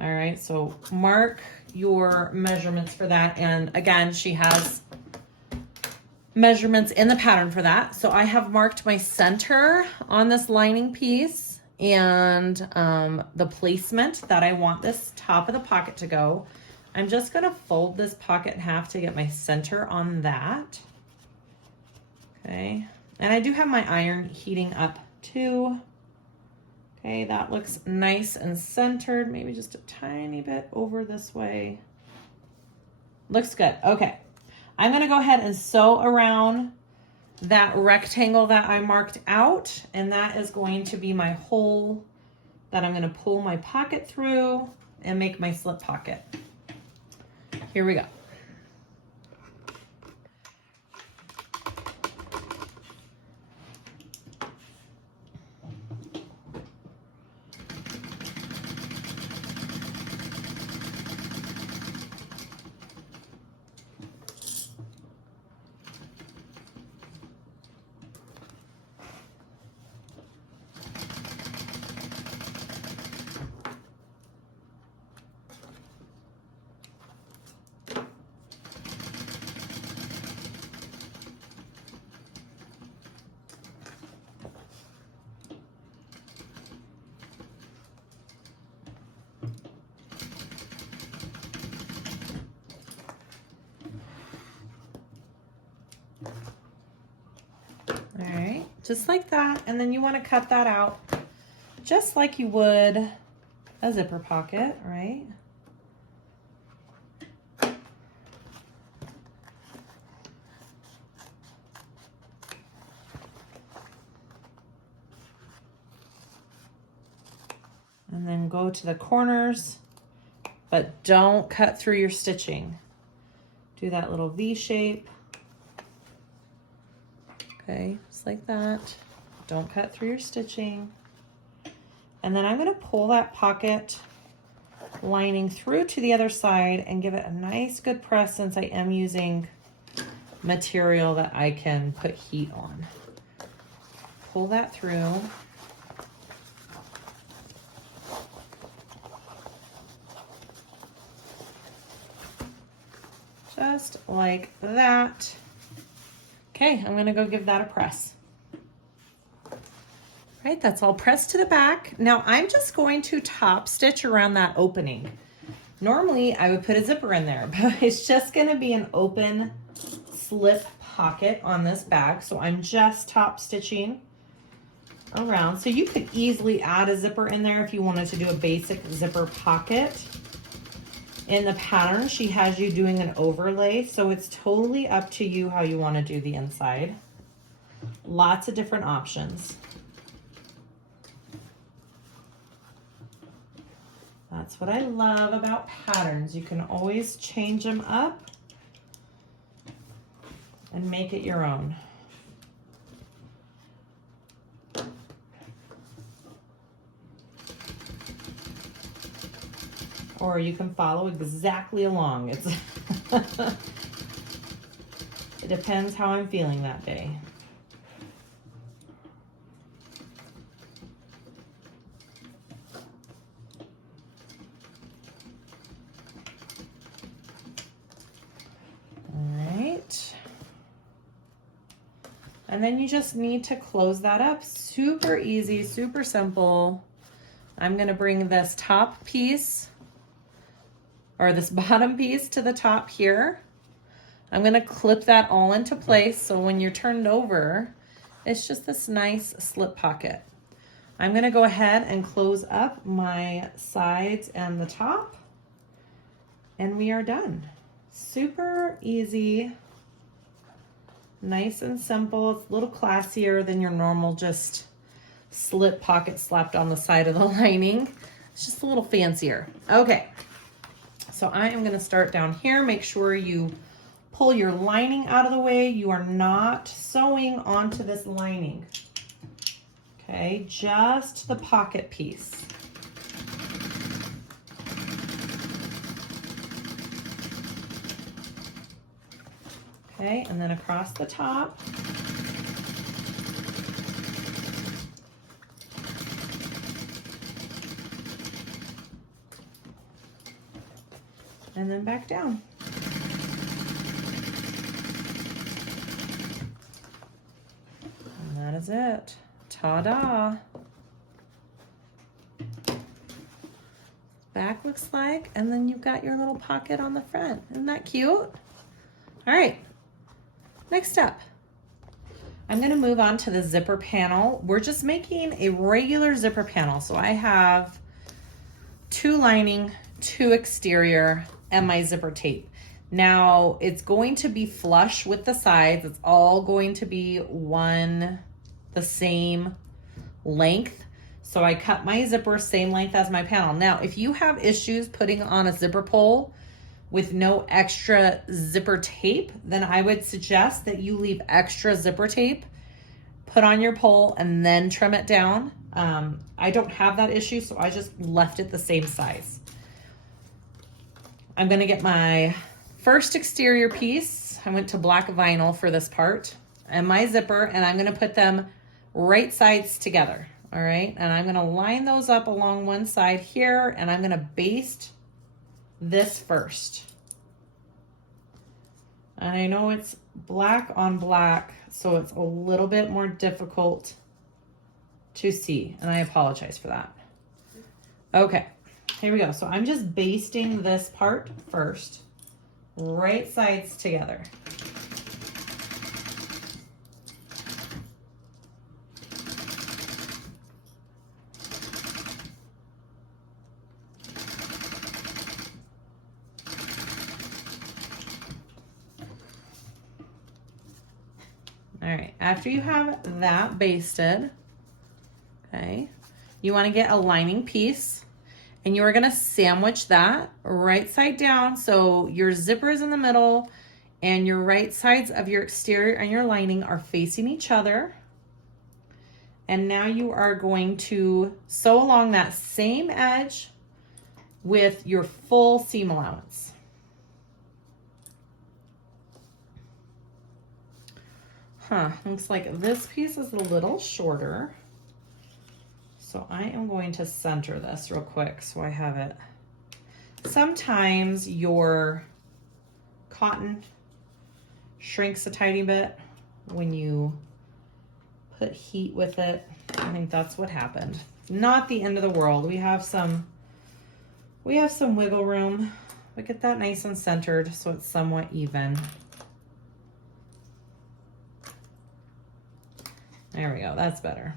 All right, so mark your measurements for that. And again, she has measurements in the pattern for that. So I have marked my center on this lining piece and the placement that I want this top of the pocket to go. I'm just gonna fold this pocket in half to get my center on that. Okay, and I do have my iron heating up too. Okay, that looks nice and centered, maybe just a tiny bit over this way. Looks good. Okay, I'm gonna go ahead and sew around that rectangle that I marked out, and that is going to be my hole that I'm gonna pull my pocket through and make my slip pocket. Here we go. just like that. And then you want to cut that out just like you would a zipper pocket, right? And then go to the corners, but don't cut through your stitching. Do that little V shape. Okay, just like that. Don't cut through your stitching. And then I'm gonna pull that pocket lining through to the other side and give it a nice good press, since I am using material that I can put heat on. Pull that through. Just like that. Okay, I'm gonna go give that a press. Right, that's all pressed to the back. Now I'm just going to top stitch around that opening. Normally I would put a zipper in there, but it's just gonna be an open slip pocket on this bag. So I'm just top stitching around. So you could easily add a zipper in there if you wanted to do a basic zipper pocket. In the pattern, she has you doing an overlay, so it's totally up to you how you want to do the inside. Lots of different options. That's what I love about patterns. You can always change them up and make it your own. Or you can follow exactly along. It's it depends how I'm feeling that day. All right. And then you just need to close that up. Super easy, super simple. I'm gonna bring this top piece, or this bottom piece, to the top here. I'm gonna clip that all into place, so when you're turned over, it's just this nice slip pocket. I'm gonna go ahead and close up my sides and the top, and we are done. Super easy, nice and simple. It's a little classier than your normal just slip pocket slapped on the side of the lining. It's just a little fancier. Okay. So I am going to start down here. Make sure you pull your lining out of the way. You are not sewing onto this lining. Okay, just the pocket piece. Okay, and then across the top. And then back down. And that is it. Ta-da! Back looks like, and then you've got your little pocket on the front. Isn't that cute? All right, next up, I'm gonna move on to the zipper panel. We're just making a regular zipper panel. So I have 2 lining, 2 exterior, and my zipper tape. Now it's going to be flush with the sides. It's all going to be the same length. So I cut my zipper same length as my panel. Now, if you have issues putting on a zipper pole with no extra zipper tape, then I would suggest that you leave extra zipper tape, put on your pole, and then trim it down. I don't have that issue, so I just left it the same size. I'm gonna get my first exterior piece. I went to black vinyl for this part, and my zipper, and I'm gonna put them right sides together, all right? And I'm gonna line those up along one side here, and I'm gonna baste this first. And I know it's black on black, so it's a little bit more difficult to see, and I apologize for that. Okay. Here we go. So I'm just basting this part first, right sides together. All right, after you have that basted, okay, you want to get a lining piece, and you are going to sandwich that right side down. So your zipper is in the middle and your right sides of your exterior and your lining are facing each other. And now you are going to sew along that same edge with your full seam allowance. Looks like this piece is a little shorter. So I am going to center this real quick so I have it. Sometimes your cotton shrinks a tiny bit when you put heat with it. I think that's what happened. Not the end of the world. We have some wiggle room. We get that nice and centered so it's somewhat even. There we go, that's better.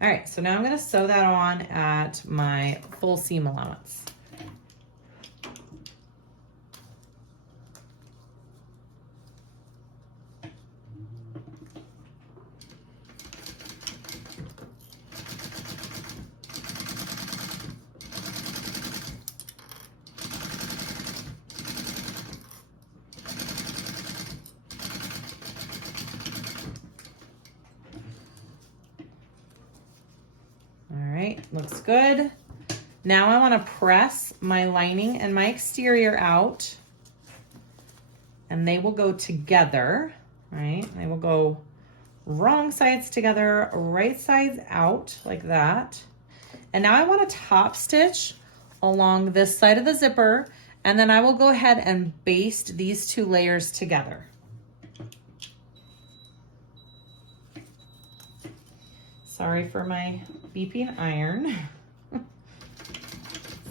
All right, so now I'm gonna sew that on at my full seam allowance. Looks good. Now I want to press my lining and my exterior out, and they will go together, right? They will go wrong sides together, right sides out like that. And now I want to top stitch along this side of the zipper, and then I will go ahead and baste these two layers together. Sorry for my beeping iron.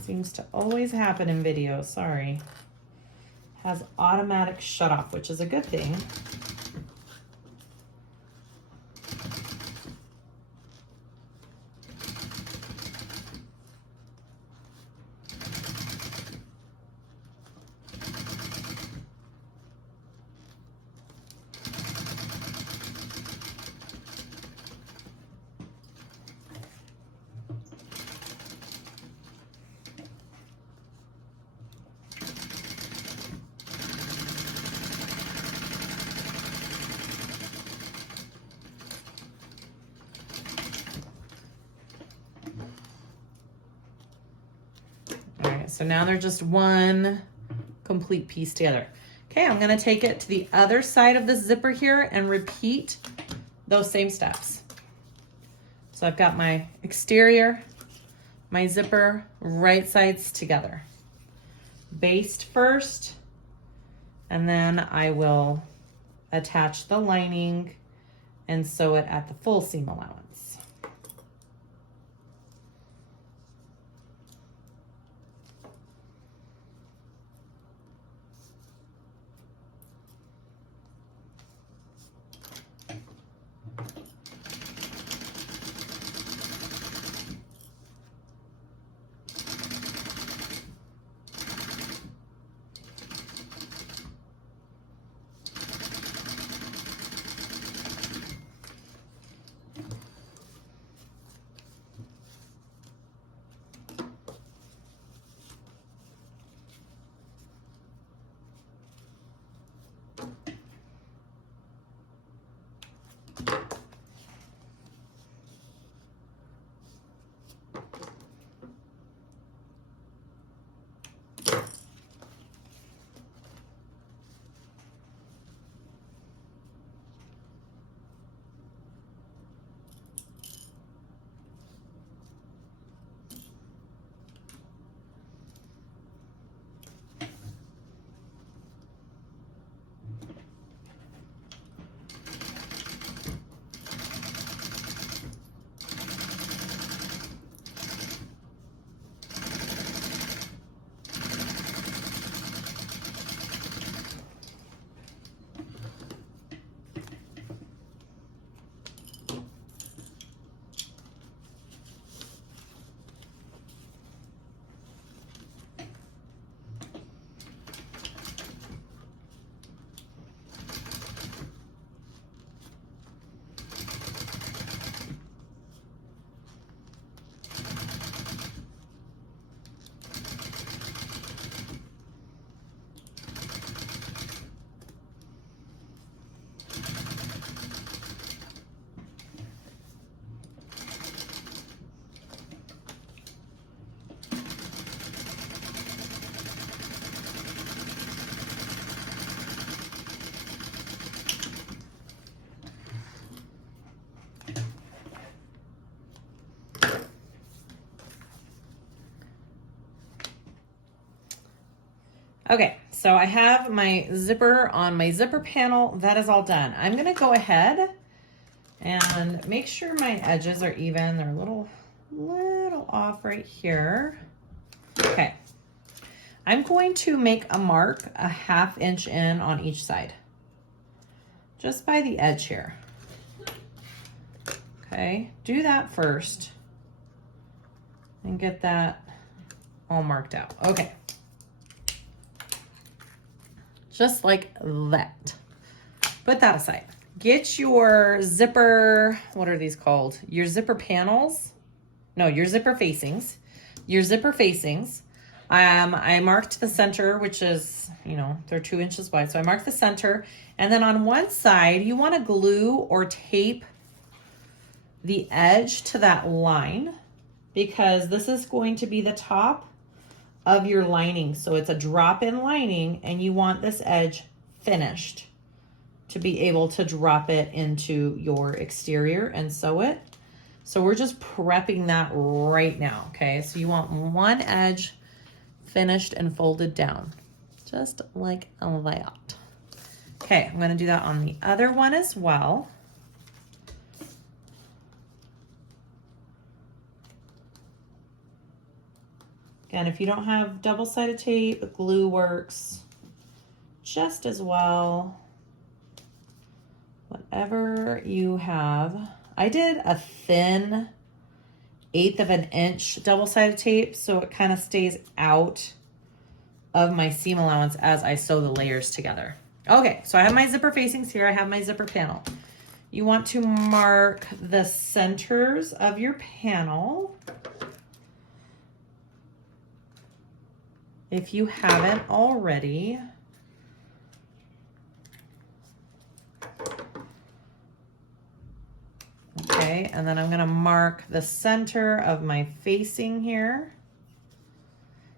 Seems to always happen in videos, sorry. Has automatic shut off, which is a good thing. So now they're just one complete piece together. Okay, I'm gonna take it to the other side of the zipper here and repeat those same steps. So I've got my exterior, my zipper, right sides together. Baste first, and then I will attach the lining and sew it at the full seam allowance. Okay, so I have my zipper on my zipper panel. That is all done. I'm gonna go ahead and make sure my edges are even. They're a little off right here. Okay, I'm going to make a mark a 1/2 inch in on each side, just by the edge here. Okay, do that first and get that all marked out. Okay, just like that. Put that aside. Get your zipper, what are these called? Your zipper panels. No, your zipper facings. Your zipper facings. I marked the center, which is, you know, they're 2 inches wide. So I marked the center. And then on one side, you want to glue or tape the edge to that line, because this is going to be the top of your lining. So it's a drop-in lining, and you want this edge finished to be able to drop it into your exterior and sew it. So we're just prepping that right now, okay? So you want one edge finished and folded down, just like that. Okay, I'm gonna do that on the other one as well. Again, if you don't have double-sided tape, glue works just as well. Whatever you have. I did a thin 1/8 of an inch double-sided tape, so it kind of stays out of my seam allowance as I sew the layers together. Okay, so I have my zipper facings here. I have my zipper panel. You want to mark the centers of your panel. If you haven't already. Okay, and then I'm gonna mark the center of my facing here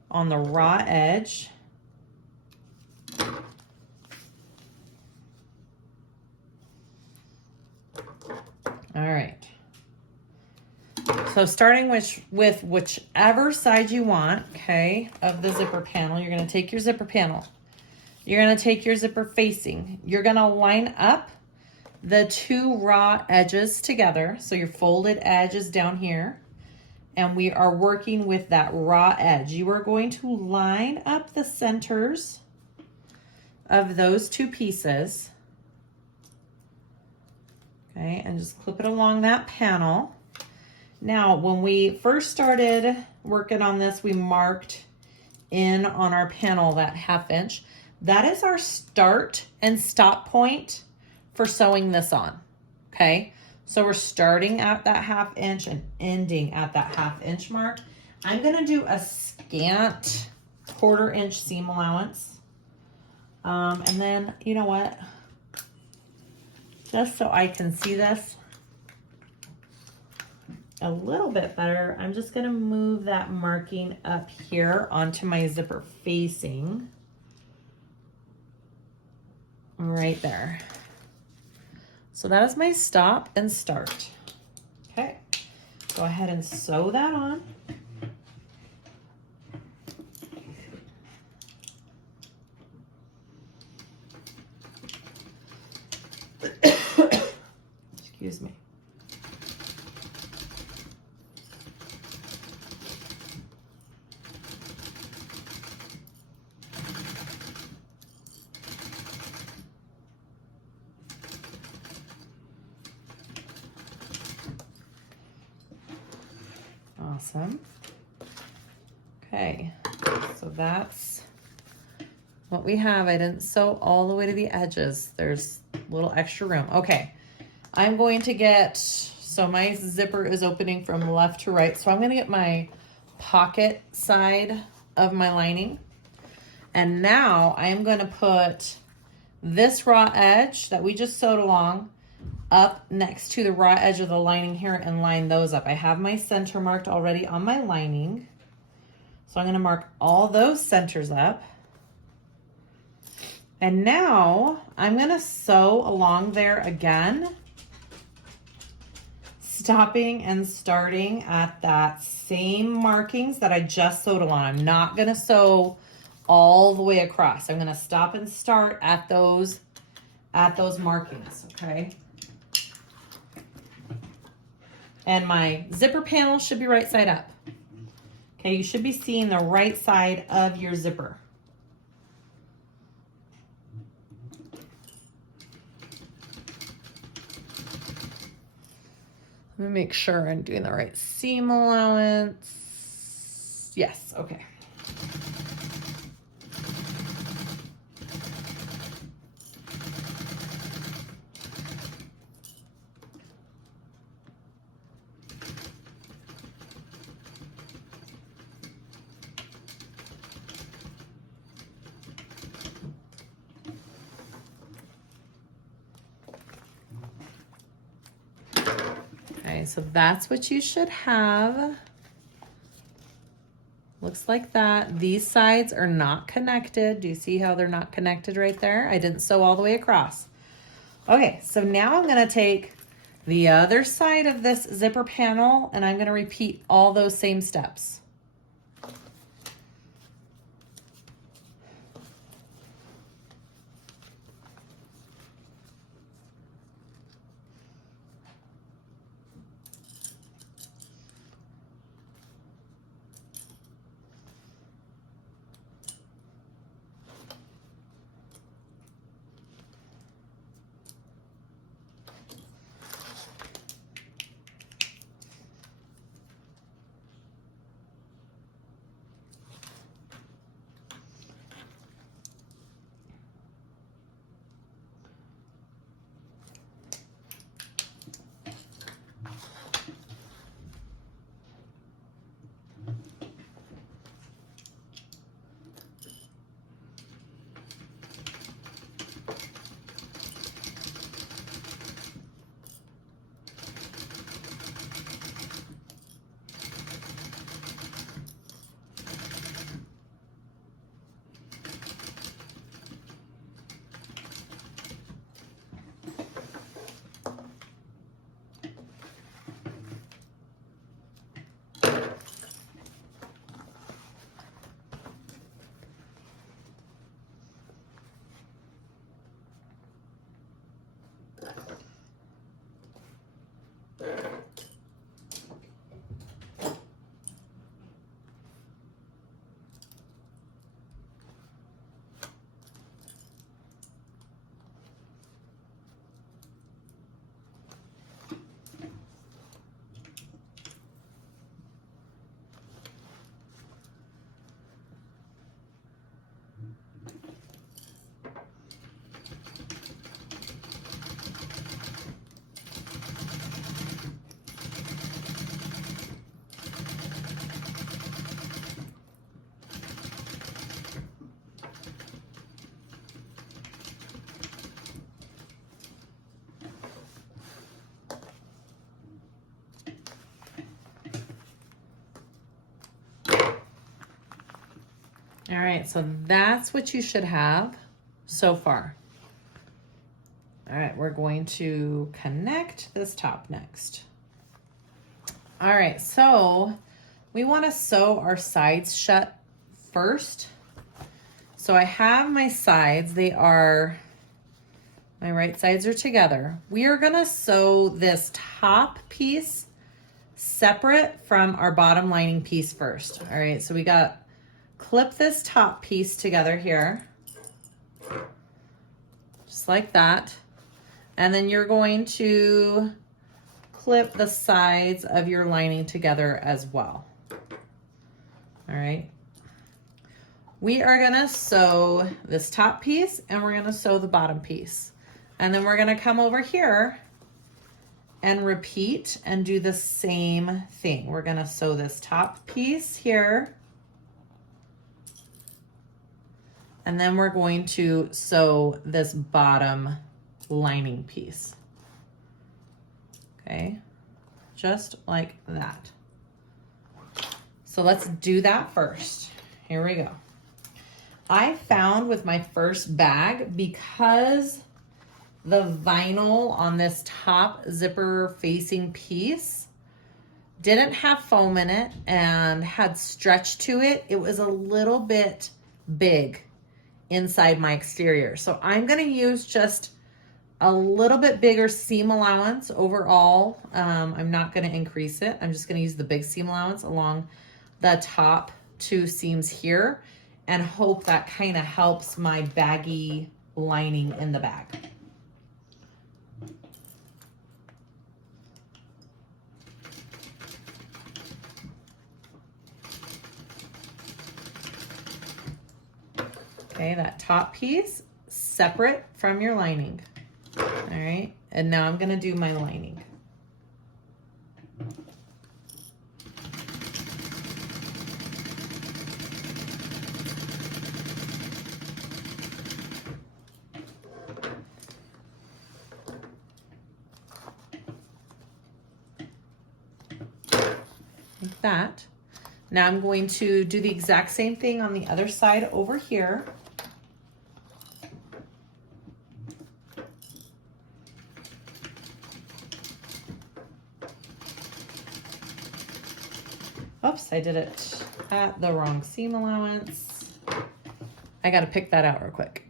on the raw edge. All right. So starting with whichever side you want, okay, of the zipper panel, you're gonna take your zipper panel. You're gonna take your zipper facing. You're gonna line up the 2 raw edges together. So your folded edge is down here, and we are working with that raw edge. You are going to line up the centers of those 2 pieces. Okay, and just clip it along that panel. Now, when we first started working on this, we marked in on our panel that 1/2 inch. That is our start and stop point for sewing this on, okay? So we're starting at that 1/2 inch and ending at that 1/2 inch mark. I'm gonna do a scant 1/4 inch seam allowance. And then, you know what? Just so I can see this a little bit better, I'm just gonna move that marking up here onto my zipper facing. Right there. So that is my stop and start. Okay, go ahead and sew that on. Excuse me. Awesome. Okay, so that's what we have. I didn't sew all the way to the edges. There's a little extra room. Okay, I'm going to get, so my zipper is opening from left to right. So I'm going to get my pocket side of my lining. And now I'm going to put this raw edge that we just sewed along up next to the raw edge of the lining here and line those up. I have my center marked already on my lining. So I'm going to mark all those centers up. And now I'm going to sew along there again, stopping and starting at that same markings that I just sewed along. I'm not going to sew all the way across. I'm gonna stop and start at those markings, okay? And my zipper panel should be right side up. Okay, you should be seeing the right side of your zipper. Let me make sure I'm doing the right seam allowance. Yes, okay. Okay, so that's what you should have. Looks like that. These sides are not connected. Do you see how they're not connected right there? I didn't sew all the way across. Okay, so now I'm gonna take the other side of this zipper panel and I'm gonna repeat all those same steps. All right, so that's what you should have so far. All right, we're going to connect this top next. All right, so we want to sew our sides shut first. So I have my sides, my right sides are together. We are gonna sew this top piece separate from our bottom lining piece first. All right, so we got clip this top piece together here, just like that. And then you're going to clip the sides of your lining together as well. All right. We are gonna sew this top piece and we're gonna sew the bottom piece. And then we're gonna come over here and repeat and do the same thing. We're gonna sew this top piece here. And then we're going to sew this bottom lining piece. Okay, just like that. So let's do that first. Here we go. I found with my first bag, because the vinyl on this top zipper facing piece didn't have foam in it and had stretch to it, it was a little bit big inside my exterior. So I'm gonna use just a little bit bigger seam allowance overall. I'm not gonna increase it. I'm just gonna use the big seam allowance along the top 2 seams here and hope that kind of helps my baggy lining in the bag. Okay, that top piece separate from your lining. All right, and now I'm gonna do my lining. Like that. Now I'm going to do the exact same thing on the other side over here. Oops, I did it at the wrong seam allowance. I got to pick that out real quick.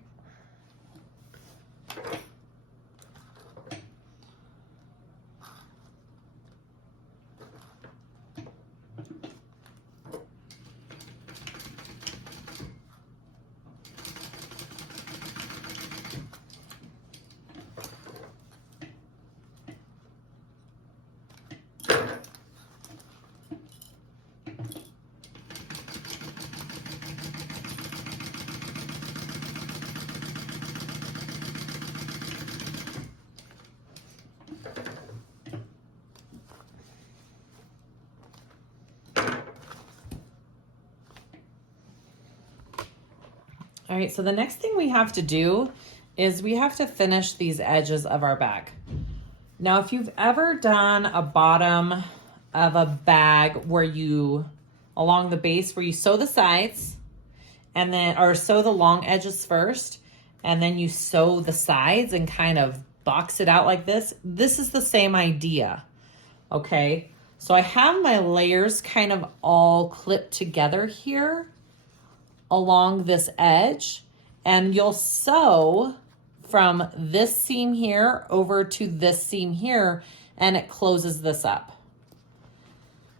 All right, so the next thing we have to do is we have to finish these edges of our bag. Now, if you've ever done a bottom of a bag where you, along the base, where you sew the sides and then, or sew the long edges first, and then you sew the sides and kind of box it out like this, this is the same idea, okay? So I have my layers kind of all clipped together here along this edge, and you'll sew from this seam here over to this seam here, and it closes this up.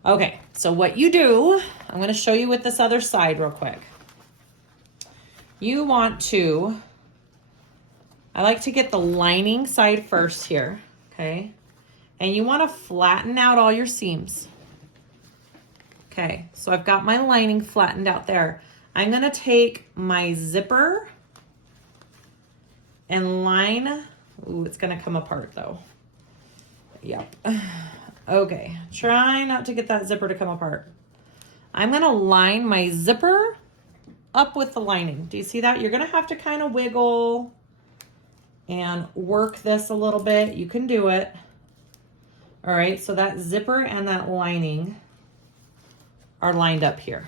Okay, so what you do, I'm gonna show you with this other side real quick. You want to, I like to get the lining side first here, okay? And you wanna flatten out all your seams. Okay, so I've got my lining flattened out there. I'm gonna take my zipper and line, ooh, it's gonna come apart though. Yep. Okay, try not to get that zipper to come apart. I'm gonna line my zipper up with the lining. Do you see that? You're gonna have to kind of wiggle and work this a little bit. You can do it. All right, so that zipper and that lining are lined up here.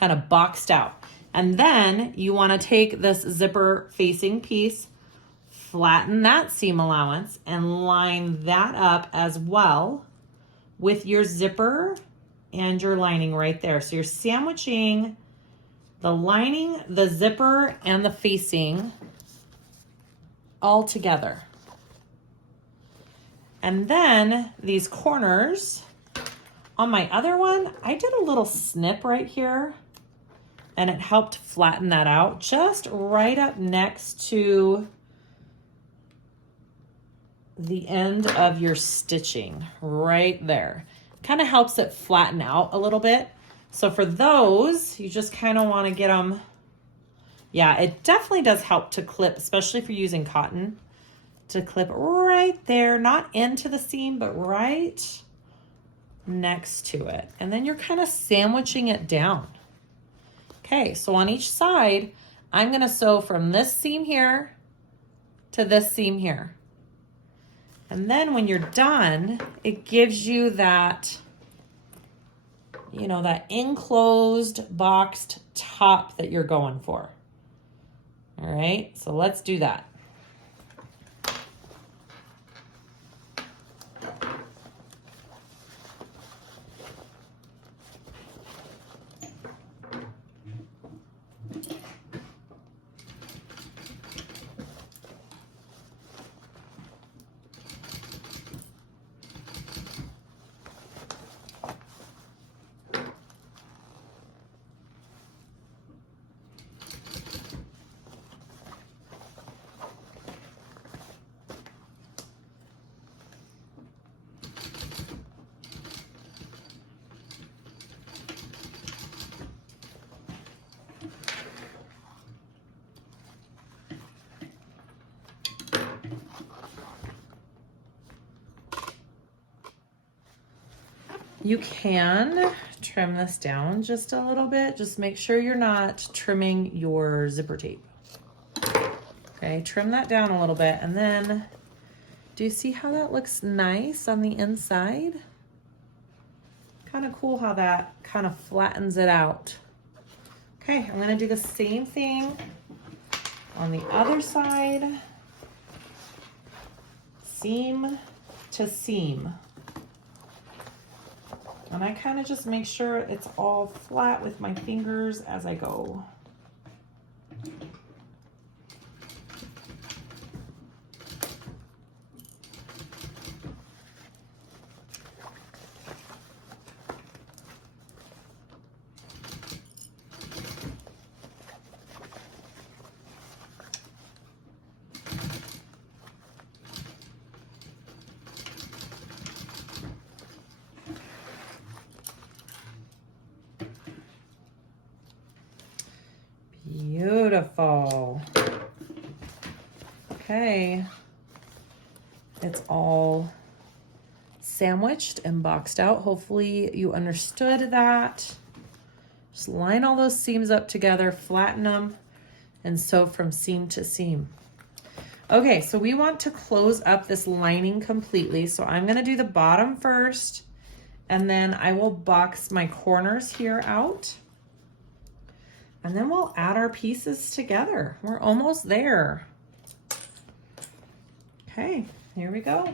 Kind of boxed out. And then you want to take this zipper facing piece, flatten that seam allowance, and line that up as well with your zipper and your lining right there. So you're sandwiching the lining, the zipper, and the facing all together. And then these corners, on my other one, I did a little snip right here, and it helped flatten that out just right up next to the end of your stitching right there. Kind of helps it flatten out a little bit. So for those, you just kind of want to get them, yeah, it definitely does help to clip, especially if you're using cotton, to clip right there, not into the seam, but right next to it. And then you're kind of sandwiching it down. Okay, so on each side, I'm gonna sew from this seam here to this seam here. And then when you're done, it gives you that, you know, that enclosed boxed top that you're going for. All right, so let's do that. You can trim this down just a little bit. Just make sure you're not trimming your zipper tape. Okay, trim that down a little bit, and then do you see how that looks nice on the inside? Kind of cool how that kind of flattens it out. Okay, I'm gonna do the same thing on the other side, seam to seam. And I kind of just make sure it's all flat with my fingers as I go. Beautiful. Okay. It's all sandwiched and boxed out. Hopefully you understood that. Just line all those seams up together, flatten them, and sew from seam to seam. Okay, so we want to close up this lining completely. So I'm gonna do the bottom first, and then I will box my corners here out. And then we'll add our pieces together. We're almost there. Okay, here we go.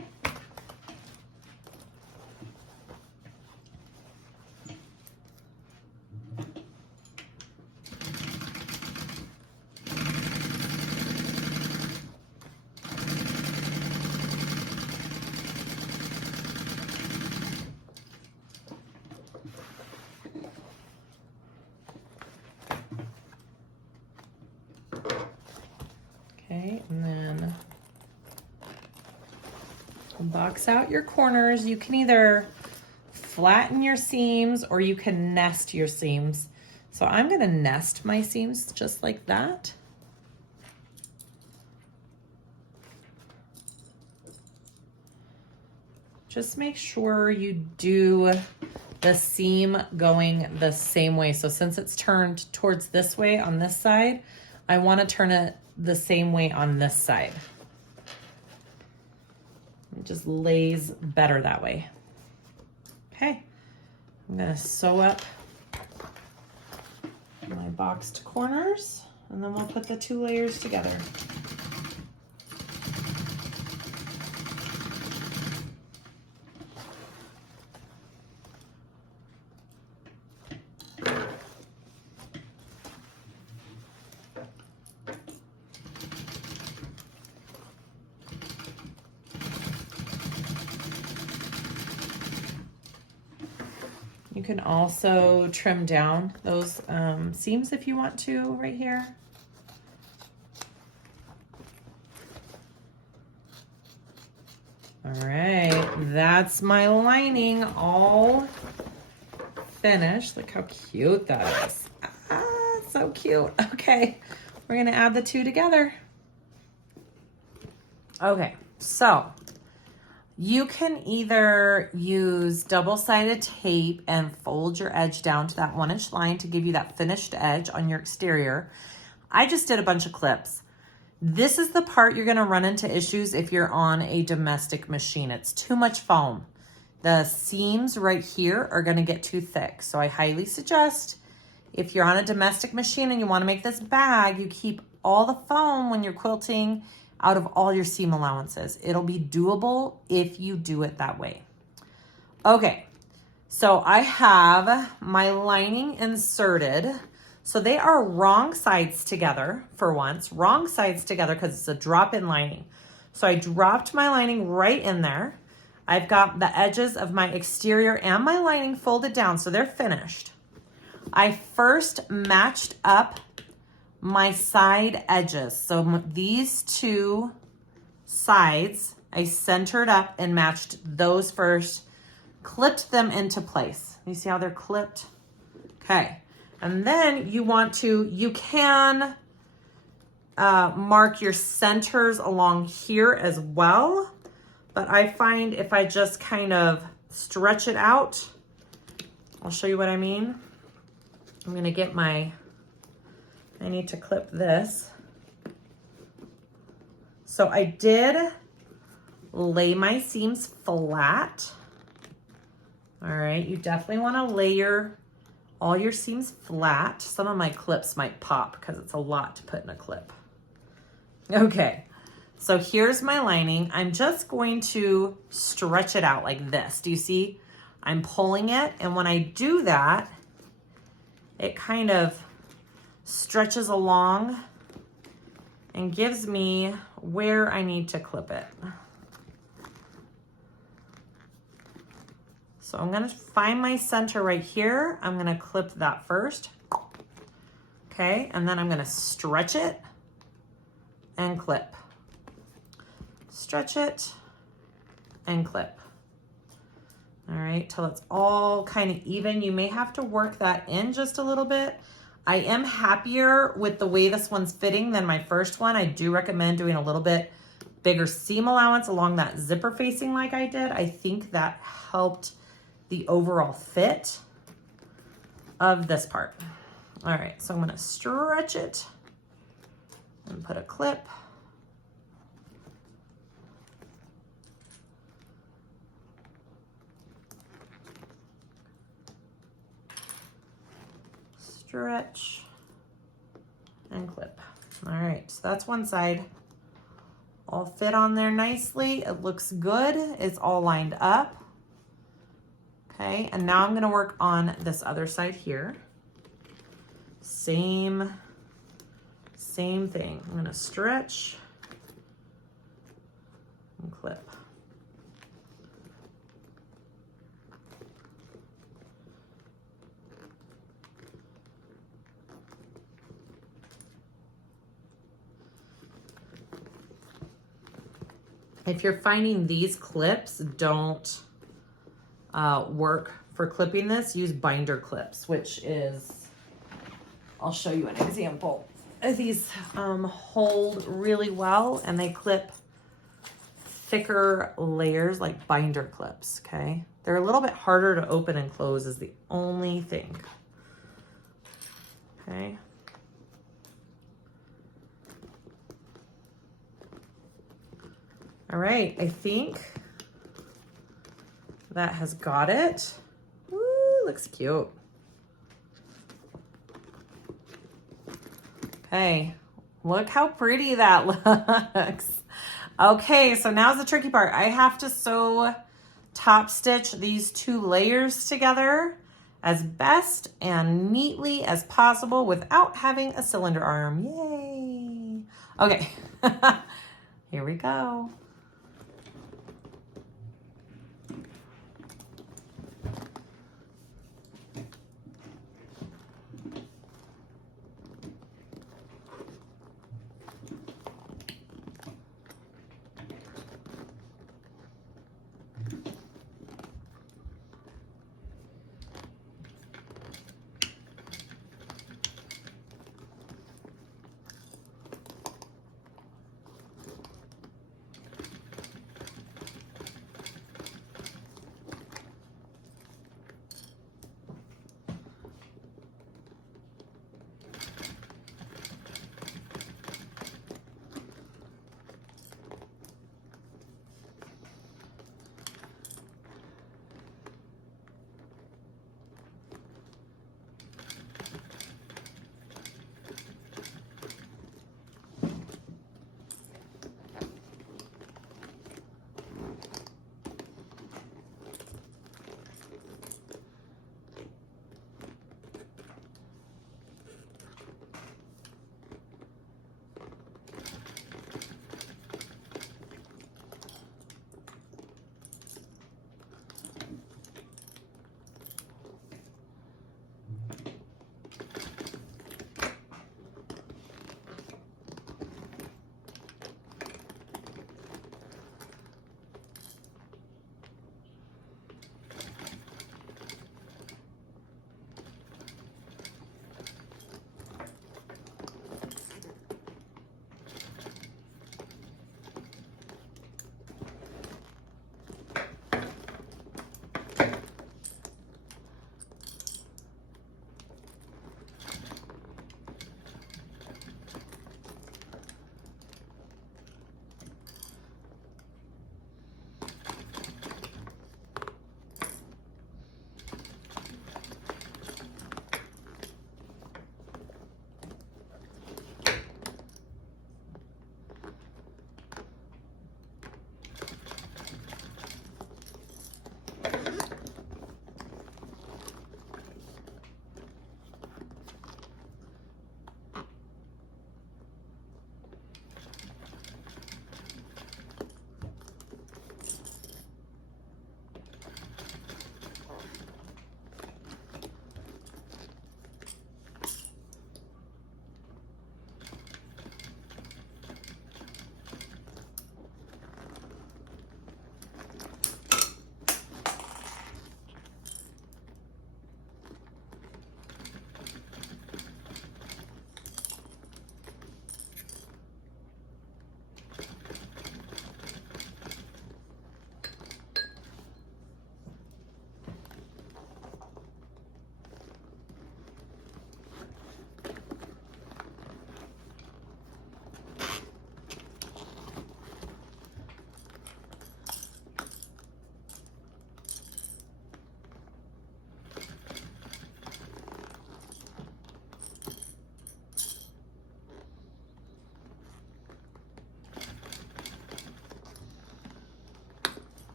Okay, and then box out your corners. You can either flatten your seams or you can nest your seams. So I'm gonna nest my seams just like that. Just make sure you do the seam going the same way. So since it's turned towards this way on this side, I want to turn it the same way on this side. It just lays better that way. Okay, I'm gonna sew up my boxed corners, and then we'll put the two layers together. You can also trim down those seams if you want to right here. All right, that's my lining all finished. Look how cute that is. Ah, so cute. Okay, we're gonna add the two together. Okay, so you can either use double-sided tape and fold your edge down to that 1-inch line to give you that finished edge on your exterior. I just did a bunch of clips. This is the part you're gonna run into issues if you're on a domestic machine. It's too much foam. The seams right here are gonna get too thick. So I highly suggest if you're on a domestic machine and you wanna make this bag, you keep all the foam when you're quilting out of all your seam allowances. It'll be doable if you do it that way. Okay, so I have my lining inserted. So they are wrong sides together for once, wrong sides together because it's a drop-in lining. So I dropped my lining right in there. I've got the edges of my exterior and my lining folded down, so they're finished. I first matched up my side edges. So these two sides, I centered up and matched those first, clipped them into place. You see how they're clipped? Okay. And then you can mark your centers along here as well. But I find if I just kind of stretch it out, I'll show you what I mean. I'm gonna get I need to clip this. So I did lay my seams flat. All right, you definitely wanna lay all your seams flat. Some of my clips might pop because it's a lot to put in a clip. Okay, so here's my lining. I'm just going to stretch it out like this. Do you see? I'm pulling it, and when I do that, it kind of stretches along and gives me where I need to clip it. So I'm gonna find my center right here. I'm gonna clip that first. Okay, and then I'm gonna stretch it and clip. Stretch it and clip. All right, till it's all kind of even. You may have to work that in just a little bit. I am happier with the way this one's fitting than my first one. I do recommend doing a little bit bigger seam allowance along that zipper facing like I did. I think that helped the overall fit of this part. All right, so I'm gonna stretch it and put a clip. Stretch and clip. All right, so that's one side. All fit on there nicely. It looks good. It's all lined up. Okay, and now I'm gonna work on this other side here. Same thing. I'm gonna stretch and clip. If you're finding these clips don't work for clipping this, use binder clips, which is, I'll show you an example. These hold really well and they clip thicker layers like binder clips, okay? They're a little bit harder to open and close is the only thing, okay? All right, I think that has got it. Woo, looks cute. Okay, look how pretty that looks. Okay, so now's the tricky part. I have to sew top stitch these two layers together as best and neatly as possible without having a cylinder arm. Yay. Okay, here we go.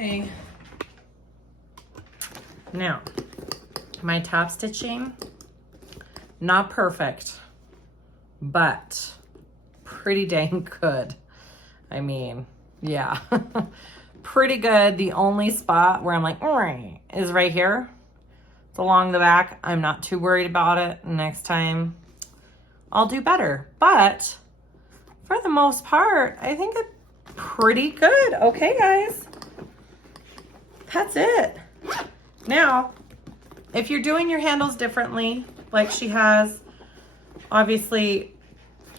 Okay. Now, my top stitching, not perfect, but pretty dang good. I mean, yeah, pretty good. The only spot where I'm like, is right here. It's along the back. I'm not too worried about it. Next time I'll do better. But for the most part, I think it's pretty good. Okay, guys, that's it. Now, if you're doing your handles differently, like she has, obviously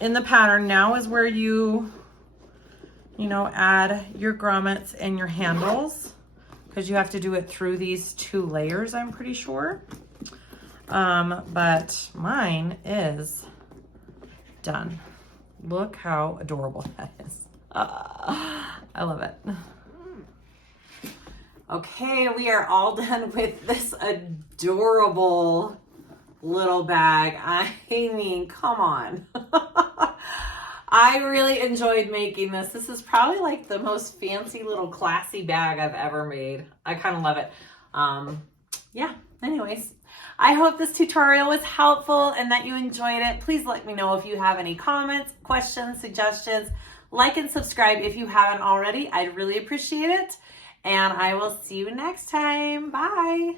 in the pattern, now is where you know, add your grommets and your handles, because you have to do it through these 2 layers, I'm pretty sure. But mine is done. Look how adorable that is. I love it. Okay, we are all done with this adorable little bag. I mean, come on. I really enjoyed making this. This is probably like the most fancy little classy bag I've ever made. I kind of love it. Yeah, anyways, I hope this tutorial was helpful and that you enjoyed it. Please let me know if you have any comments, questions, suggestions. Like and subscribe if you haven't already. I'd really appreciate it. And I will see you next time. Bye.